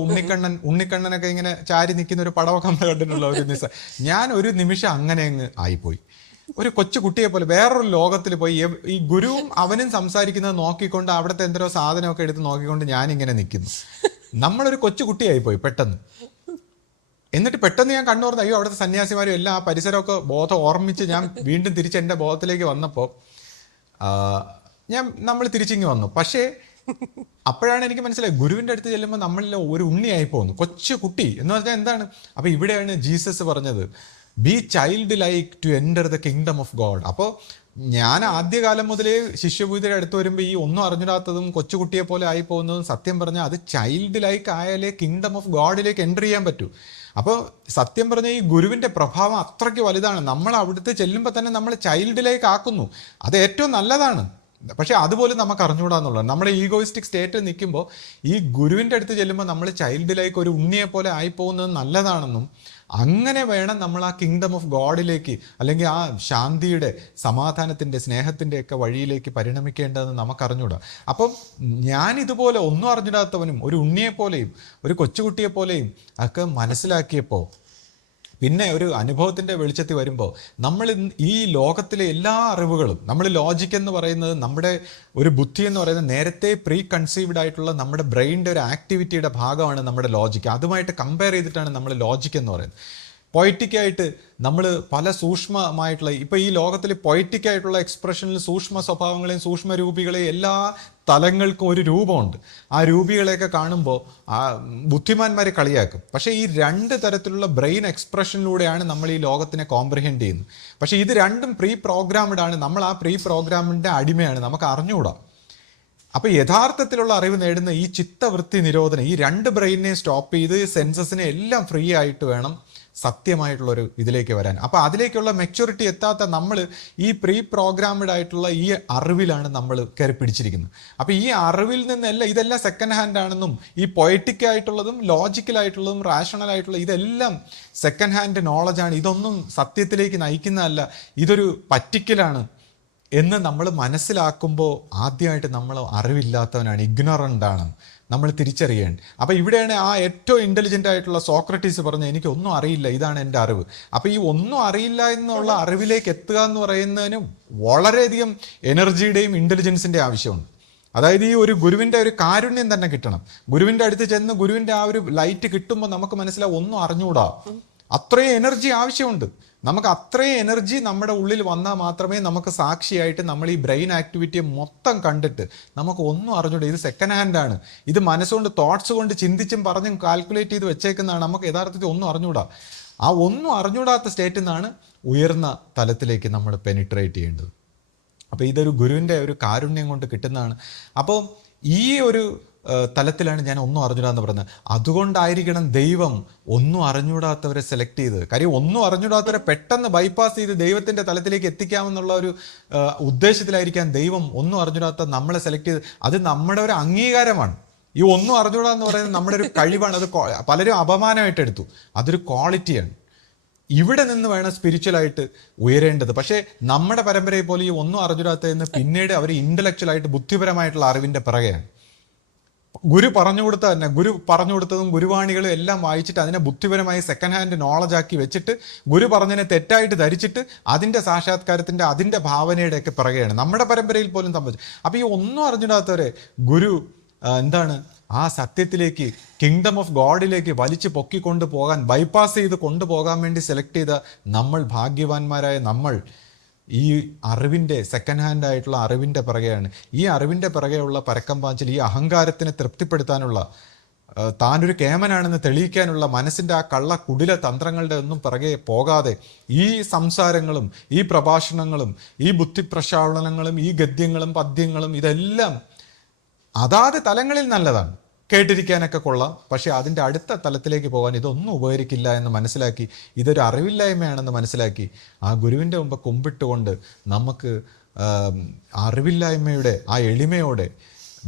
ഉണ്ണിക്കണ്ണനൊക്കെ ഇങ്ങനെ ചാരി നിൽക്കുന്ന ഒരു പടമൊക്കെ നമ്മൾ കണ്ടിട്ടുള്ള ഞാൻ ഒരു നിമിഷം അങ്ങനെ അങ്ങ് ആയിപ്പോയി. ഒരു കൊച്ചു കുട്ടിയെ പോലെ വേറൊരു ലോകത്തിൽ പോയി. ഈ ഗുരുവും അവനും സംസാരിക്കുന്നത് നോക്കിക്കൊണ്ട് അവിടുത്തെ എന്തോ സാധനമൊക്കെ എടുത്ത് നോക്കിക്കൊണ്ട് ഞാനിങ്ങനെ നിൽക്കുന്നു. നമ്മളൊരു കൊച്ചു കുട്ടിയായിപ്പോയി പെട്ടെന്ന്. എന്നിട്ട് പെട്ടെന്ന് ഞാൻ കണ്ണു തുറന്നു, അയ്യോ അവിടുത്തെ സന്യാസിമാരും എല്ലാം ആ പരിസരമൊക്കെ ബോധം ഓർമ്മിച്ച് ഞാൻ വീണ്ടും തിരിച്ച് എൻ്റെ ബോധത്തിലേക്ക് വന്നപ്പോൾ നമ്മൾ തിരിച്ചിങ്ങ് വന്നു. പക്ഷേ അപ്പോഴാണ് എനിക്ക് മനസ്സിലായി, ഗുരുവിൻ്റെ അടുത്ത് ചെല്ലുമ്പോൾ നമ്മളിൽ ഒരു ഉണ്ണിയായി പോകുന്നു, കൊച്ചു കുട്ടി എന്ന് പറഞ്ഞാൽ എന്താണ്. അപ്പോൾ ഇവിടെയാണ് ജീസസ് പറഞ്ഞത്, be child like to enter the kingdom of God. അപ്പോൾ ഞാൻ ആദ്യകാലം മുതലേ ശിഷ്യപൂജിതരുടെ അടുത്ത് വരുമ്പോൾ ഈ ഒന്നും അറിഞ്ഞിടാത്തതും കൊച്ചുകുട്ടിയെ പോലെ ആയി പോകുന്നതും സത്യം പറഞ്ഞാൽ അത് ചൈൽഡ് ലൈക്ക് ആയാലേ കിങ്ഡം ഓഫ് ഗോഡിലേക്ക് എൻ്റർ ചെയ്യാൻ പറ്റൂ. അപ്പോൾ സത്യം പറഞ്ഞാൽ ഈ ഗുരുവിൻ്റെ പ്രഭാവം അത്രയ്ക്ക് വലുതാണ്. നമ്മൾ അവിടുത്തെ ചെല്ലുമ്പോൾ തന്നെ നമ്മൾ ചൈൽഡ് ലൈക്ക് ആക്കുന്നു. അത് ഏറ്റവും നല്ലതാണ്. പക്ഷെ അതുപോലും നമുക്ക് അറിഞ്ഞുകൂടാന്നുള്ളത്. നമ്മുടെ ഈഗോയിസ്റ്റിക് സ്റ്റേറ്റിൽ നിൽക്കുമ്പോൾ ഈ ഗുരുവിൻ്റെ അടുത്ത് ചെല്ലുമ്പോൾ നമ്മൾ ചൈൽഡ് ലൈക്ക് ഒരു ഉണ്ണിയെ പോലെ ആയിപ്പോകുന്നത് നല്ലതാണെന്നും, അങ്ങനെ വേണം നമ്മൾ ആ കിങ്ഡം ഓഫ് ഗോഡിലേക്ക്, അല്ലെങ്കിൽ ആ ശാന്തിയുടെ, സമാധാനത്തിൻ്റെ, സ്നേഹത്തിൻ്റെയൊക്കെ വഴിയിലേക്ക് പരിണമിക്കേണ്ടതെന്ന് നമുക്കറിഞ്ഞൂടാ. അപ്പം ഞാനിതുപോലെ ഒന്നും അറിഞ്ഞിടാത്തവനും ഒരു ഉണ്ണിയെപ്പോലെയും ഒരു കൊച്ചുകുട്ടിയെപ്പോലെയും ഒക്കെ മനസ്സിലാക്കിയപ്പോൾ പിന്നെ ഒരു അനുഭവത്തിൻ്റെ വെളിച്ചത്തിൽ വരുമ്പോൾ നമ്മൾ ഈ ലോകത്തിലെ എല്ലാ അറിവുകളും, നമ്മൾ ലോജിക് എന്ന് പറയുന്നത് നമ്മുടെ ഒരു ബുദ്ധി എന്ന് പറയുന്നത് നേരത്തെ പ്രീ കൺസീവ്ഡ് ആയിട്ടുള്ള നമ്മുടെ ബ്രെയിനിൻ്റെ ഒരു ആക്ടിവിറ്റിയുടെ ഭാഗമാണ് നമ്മുടെ ലോജിക്ക്. അതുമായിട്ട് കമ്പയർ ചെയ്തിട്ടാണ് നമ്മൾ ലോജിക് എന്ന് പറയുന്നത്. പൊയറ്റിക്കായിട്ട് നമ്മൾ പല സൂക്ഷ്മമായിട്ടുള്ള, ഇപ്പോൾ ഈ ലോകത്തിൽ പൊയറ്റിക്കായിട്ടുള്ള എക്സ്പ്രഷനിൽ സൂക്ഷ്മ സ്വഭാവങ്ങളെയും സൂക്ഷ്മ രൂപികളെയും എല്ലാ തലങ്ങൾക്കും ഒരു രൂപമുണ്ട്. ആ രൂപികളെയൊക്കെ കാണുമ്പോൾ ആ ബുദ്ധിമാന്മാരെ കളിയാക്കും. പക്ഷേ ഈ രണ്ട് തരത്തിലുള്ള ബ്രെയിൻ എക്സ്പ്രഷനിലൂടെയാണ് നമ്മൾ ഈ ലോകത്തിനെ കോംപ്രിഹെൻഡ് ചെയ്യുന്നത്. പക്ഷേ ഇത് രണ്ടും പ്രീ പ്രോഗ്രാംഡ് ആണ്. നമ്മൾ ആ പ്രീ പ്രോഗ്രാമിൻ്റെ അടിമയാണ്, നമുക്ക് അറിഞ്ഞുകൂടാ. അപ്പോൾ യഥാർത്ഥത്തിലുള്ള അറിവ് നേടുന്ന ഈ ചിത്തവൃത്തി നിരോധനം, ഈ രണ്ട് ബ്രെയിനിനെ സ്റ്റോപ്പ് ചെയ്ത് സെൻസസിനെ എല്ലാം ഫ്രീ ആയിട്ട് വേണം സത്യമായിട്ടുള്ളൊരു ഇതിലേക്ക് വരാൻ. അപ്പോൾ അതിലേക്കുള്ള മെച്യൂരിറ്റി എത്താത്ത നമ്മൾ ഈ പ്രീ പ്രോഗ്രാംഡ് ആയിട്ടുള്ള ഈ അറിവിലാണ് നമ്മൾ കയറി പിടിച്ചിരിക്കുന്നത്. അപ്പോൾ ഈ അറിവിൽ നിന്നെല്ലാം ഇതെല്ലാം സെക്കൻഡ് ഹാൻഡ് ആണെന്നും ഈ പൊയറ്റിക് ആയിട്ടുള്ളതും ലോജിക്കലായിട്ടുള്ളതും റാഷണൽ ആയിട്ടുള്ള ഇതെല്ലാം സെക്കൻഡ് ഹാൻഡ് നോളജാണ്, ഇതൊന്നും സത്യത്തിലേക്ക് നയിക്കുന്നതല്ല, ഇതൊരു പറ്റിക്കലാണ് എന്ന് നമ്മൾ മനസ്സിലാക്കുമ്പോൾ ആദ്യമായിട്ട് നമ്മൾ അറിവില്ലാത്തവനാണ്, ഇഗ്നോറൻ്റ് ആണ് നമ്മൾ തിരിച്ചറിയേണ്ടത്. അപ്പോൾ ഇവിടെയാണ് ആ ഏറ്റവും ഇൻ്റലിജൻ്റ് ആയിട്ടുള്ള സോക്രട്ടീസ് പറഞ്ഞത് എനിക്കൊന്നും അറിയില്ല, ഇതാണ് എൻ്റെ അറിവ്. അപ്പോൾ ഈ ഒന്നും അറിയില്ല എന്നുള്ള അറിവിലേക്ക് എത്തുക എന്ന് പറയുന്നതിന് വളരെയധികം എനർജിയുടെയും ഇൻ്റലിജൻസിൻ്റെയും ആവശ്യമുണ്ട്. അതായത് ഈ ഒരു ഗുരുവിൻ്റെ ഒരു കാരുണ്യം തന്നെ കിട്ടണം. ഗുരുവിൻ്റെ അടുത്ത് ചെന്ന് ഗുരുവിൻ്റെ ആ ഒരു ലൈറ്റ് കിട്ടുമ്പോൾ നമുക്ക് മനസ്സിലാവും ഒന്നും അറിഞ്ഞുകൂടാ, അത്രയും എനർജി ആവശ്യമുണ്ട്. നമുക്ക് അത്രയും എനർജി നമ്മുടെ ഉള്ളിൽ വന്നാൽ മാത്രമേ നമുക്ക് സാക്ഷിയായിട്ട് നമ്മൾ ഈ ബ്രെയിൻ ആക്ടിവിറ്റിയെ മൊത്തം കണ്ടിട്ട് നമുക്ക് ഒന്നും അറിഞ്ഞൂടാ, ഇത് സെക്കൻഡ് ഹാൻഡാണ്, ഇത് മനസ്സുകൊണ്ട് തോട്ട്സ് കൊണ്ട് ചിന്തിച്ചും പറഞ്ഞും കാൽക്കുലേറ്റ് ചെയ്ത് വെച്ചേക്കുന്നതാണ്, നമുക്ക് യഥാർത്ഥത്തിൽ ഒന്നും അറിഞ്ഞൂടാ. ആ ഒന്നും അറിഞ്ഞൂടാത്ത സ്റ്റേറ്റിൽ നിന്നാണ് ഉയർന്ന തലത്തിലേക്ക് നമ്മൾ പെനിട്രേറ്റ് ചെയ്യേണ്ടത്. അപ്പോൾ ഇതൊരു ഗുരുവിൻ്റെ ഒരു കാരുണ്യം കൊണ്ട് കിട്ടുന്നതാണ്. അപ്പോൾ ഈ ഒരു തലത്തിലാണ് ഞാൻ ഒന്നും അറിഞ്ഞൂടാന്ന് പറഞ്ഞത്. അതുകൊണ്ടായിരിക്കണം ദൈവം ഒന്നും അറിഞ്ഞൂടാത്തവരെ സെലക്ട് ചെയ്തത്. കാര്യം ഒന്നും അറിഞ്ഞൂടാത്തവരെ പെട്ടെന്ന് ബൈപ്പാസ് ചെയ്ത് ദൈവത്തിൻ്റെ തലത്തിലേക്ക് എത്തിക്കാമെന്നുള്ള ഒരു ഉദ്ദേശത്തിലായിരിക്കാം ദൈവം ഒന്നും അറിഞ്ഞൂടാത്ത നമ്മളെ സെലക്ട് ചെയ്ത്. അത് നമ്മുടെ ഒരു അംഗീകാരമാണ്. ഈ ഒന്നും അറിഞ്ഞൂടാന്ന് പറയുന്നത് നമ്മുടെ ഒരു കഴിവാണ്. അത് പലരും അപമാനമായിട്ട് എടുത്തു, അതൊരു ക്വാളിറ്റിയാണ്. ഇവിടെ നിന്ന് വേണം സ്പിരിച്വലായിട്ട് ഉയരേണ്ടത്. പക്ഷേ നമ്മുടെ പരമ്പരയെ പോലെ ഈ ഒന്നും അറിഞ്ഞൂടാത്തതെന്ന് പിന്നീട് അവർ ഇൻ്റലക്ച്വലായിട്ട് ബുദ്ധിപരമായിട്ടുള്ള അറിവിൻ്റെ പിറകെയാണ്. ഗുരു പറഞ്ഞു കൊടുത്ത തന്നെ, ഗുരു പറഞ്ഞു കൊടുത്തതും ഗുരുവാണികളും എല്ലാം വായിച്ചിട്ട് അതിനെ ബുദ്ധിപരമായി സെക്കൻഡ് ഹാൻഡ് നോളജാക്കി വെച്ചിട്ട് ഗുരു പറഞ്ഞതിനെ തെറ്റായിട്ട് ധരിച്ചിട്ട് അതിൻ്റെ സാക്ഷാത്കാരത്തിൻ്റെ അതിൻ്റെ ഭാവനയുടെയൊക്കെ പിറകെയാണ് നമ്മുടെ പരമ്പരയിൽ പോലും സംഭവിച്ചത്. അപ്പോൾ ഈ ഒന്നും അറിഞ്ഞിടാത്തവരെ ഗുരു എന്താണ് ആ സത്യത്തിലേക്ക്, കിങ്ഡം ഓഫ് ഗോഡിലേക്ക് വലിച്ചു പൊക്കിക്കൊണ്ട് പോകാൻ, ബൈപ്പാസ് ചെയ്ത് കൊണ്ടുപോകാൻ വേണ്ടി സെലക്ട് ചെയ്ത നമ്മൾ ഭാഗ്യവാന്മാരായ നമ്മൾ ഈ അറിവിൻ്റെ സെക്കൻഡ് ഹാൻഡ് ആയിട്ടുള്ള അറിവിൻ്റെ പിറകെയാണ്. ഈ അറിവിൻ്റെ പിറകെയുള്ള പരക്കം പാച്ചിൽ, ഈ അഹങ്കാരത്തിനെ തൃപ്തിപ്പെടുത്താനുള്ള, താനൊരു കേമനാണെന്ന് തെളിയിക്കാനുള്ള മനസ്സിൻ്റെ ആ കള്ള കുടില തന്ത്രങ്ങളുടെ ഒന്നും പിറകെ പോകാതെ ഈ സംസാരങ്ങളും ഈ പ്രഭാഷണങ്ങളും ഈ ബുദ്ധിപ്രക്ഷാളനങ്ങളും ഈ ഗദ്യങ്ങളും പദ്യങ്ങളും ഇതെല്ലാം അതാത് തലങ്ങളിൽ നല്ലതാണ്, കേട്ടിരിക്കാനൊക്കെ കൊള്ളാം. പക്ഷെ അതിൻ്റെ അടുത്ത തലത്തിലേക്ക് പോകാൻ ഇതൊന്നും ഉപകരിക്കില്ല എന്ന് മനസ്സിലാക്കി, ഇതൊരു അറിവില്ലായ്മയാണെന്ന് മനസ്സിലാക്കി ആ ഗുരുവിൻ്റെ മുമ്പ് കുമ്പിട്ടുകൊണ്ട് നമുക്ക് അറിവില്ലായ്മയുടെ ആ എളിമയോടെ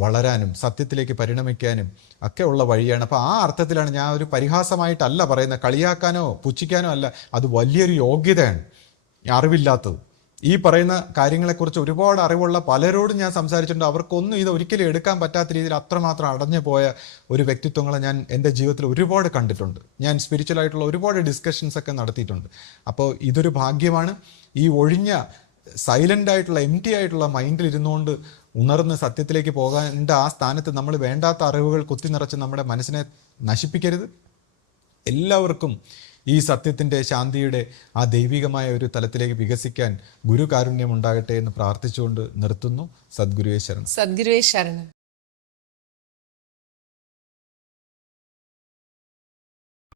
വളരാനും സത്യത്തിലേക്ക് പരിണമിക്കാനും ഒക്കെ ഉള്ള വഴിയാണ്. അപ്പോൾ ആ അർത്ഥത്തിലാണ് ഞാൻ ഒരു പരിഹാസമായിട്ടല്ല പറയുന്നത്, കളിയാക്കാനോ പുച്ഛിക്കാനോ അല്ല, അത് വലിയൊരു യോഗ്യതയാണ് അറിവില്ലാത്തത്. ഈ പറയുന്ന കാര്യങ്ങളെക്കുറിച്ച് ഒരുപാട് അറിവുള്ള പലരോടും ഞാൻ സംസാരിച്ചിട്ടുണ്ട്. അവർക്കൊന്നും ഇത് ഒരിക്കലും എടുക്കാൻ പറ്റാത്ത രീതിയിൽ അത്രമാത്രം അടഞ്ഞു പോയ ഒരു വ്യക്തിത്വങ്ങളെ ഞാൻ എൻ്റെ ജീവിതത്തിൽ ഒരുപാട് കണ്ടിട്ടുണ്ട്. ഞാൻ സ്പിരിച്വലായിട്ടുള്ള ഒരുപാട് ഡിസ്കഷൻസ് ഒക്കെ നടത്തിയിട്ടുണ്ട്. അപ്പോൾ ഇതൊരു ഭാഗ്യമാണ്. ഈ ഒഴിഞ്ഞ സൈലൻ്റ് ആയിട്ടുള്ള എംപ്റ്റി ആയിട്ടുള്ള മൈൻഡിൽ ഇരുന്നുകൊണ്ട് ഉണർന്ന് സത്യത്തിലേക്ക് പോകേണ്ട ആ സ്ഥാനത്ത് നമ്മൾ വേണ്ടാത്ത അറിവുകൾ കുത്തി നിറച്ച് നമ്മുടെ മനസ്സിനെ നശിപ്പിക്കരുത്. എല്ലാവർക്കും ഈ സത്യത്തിൻ്റെ, ശാന്തിയുടെ ആ ദൈവികമായ ഒരു തലത്തിലേക്ക് വികസിക്കാൻ ഗുരു കാരുണ്യം ഉണ്ടാകട്ടെ എന്ന് പ്രാർത്ഥിച്ചുകൊണ്ട് നിർത്തുന്നു. സദ്ഗുരുവേ ശരണം. സദ്ഗുരുവേ ശരണം.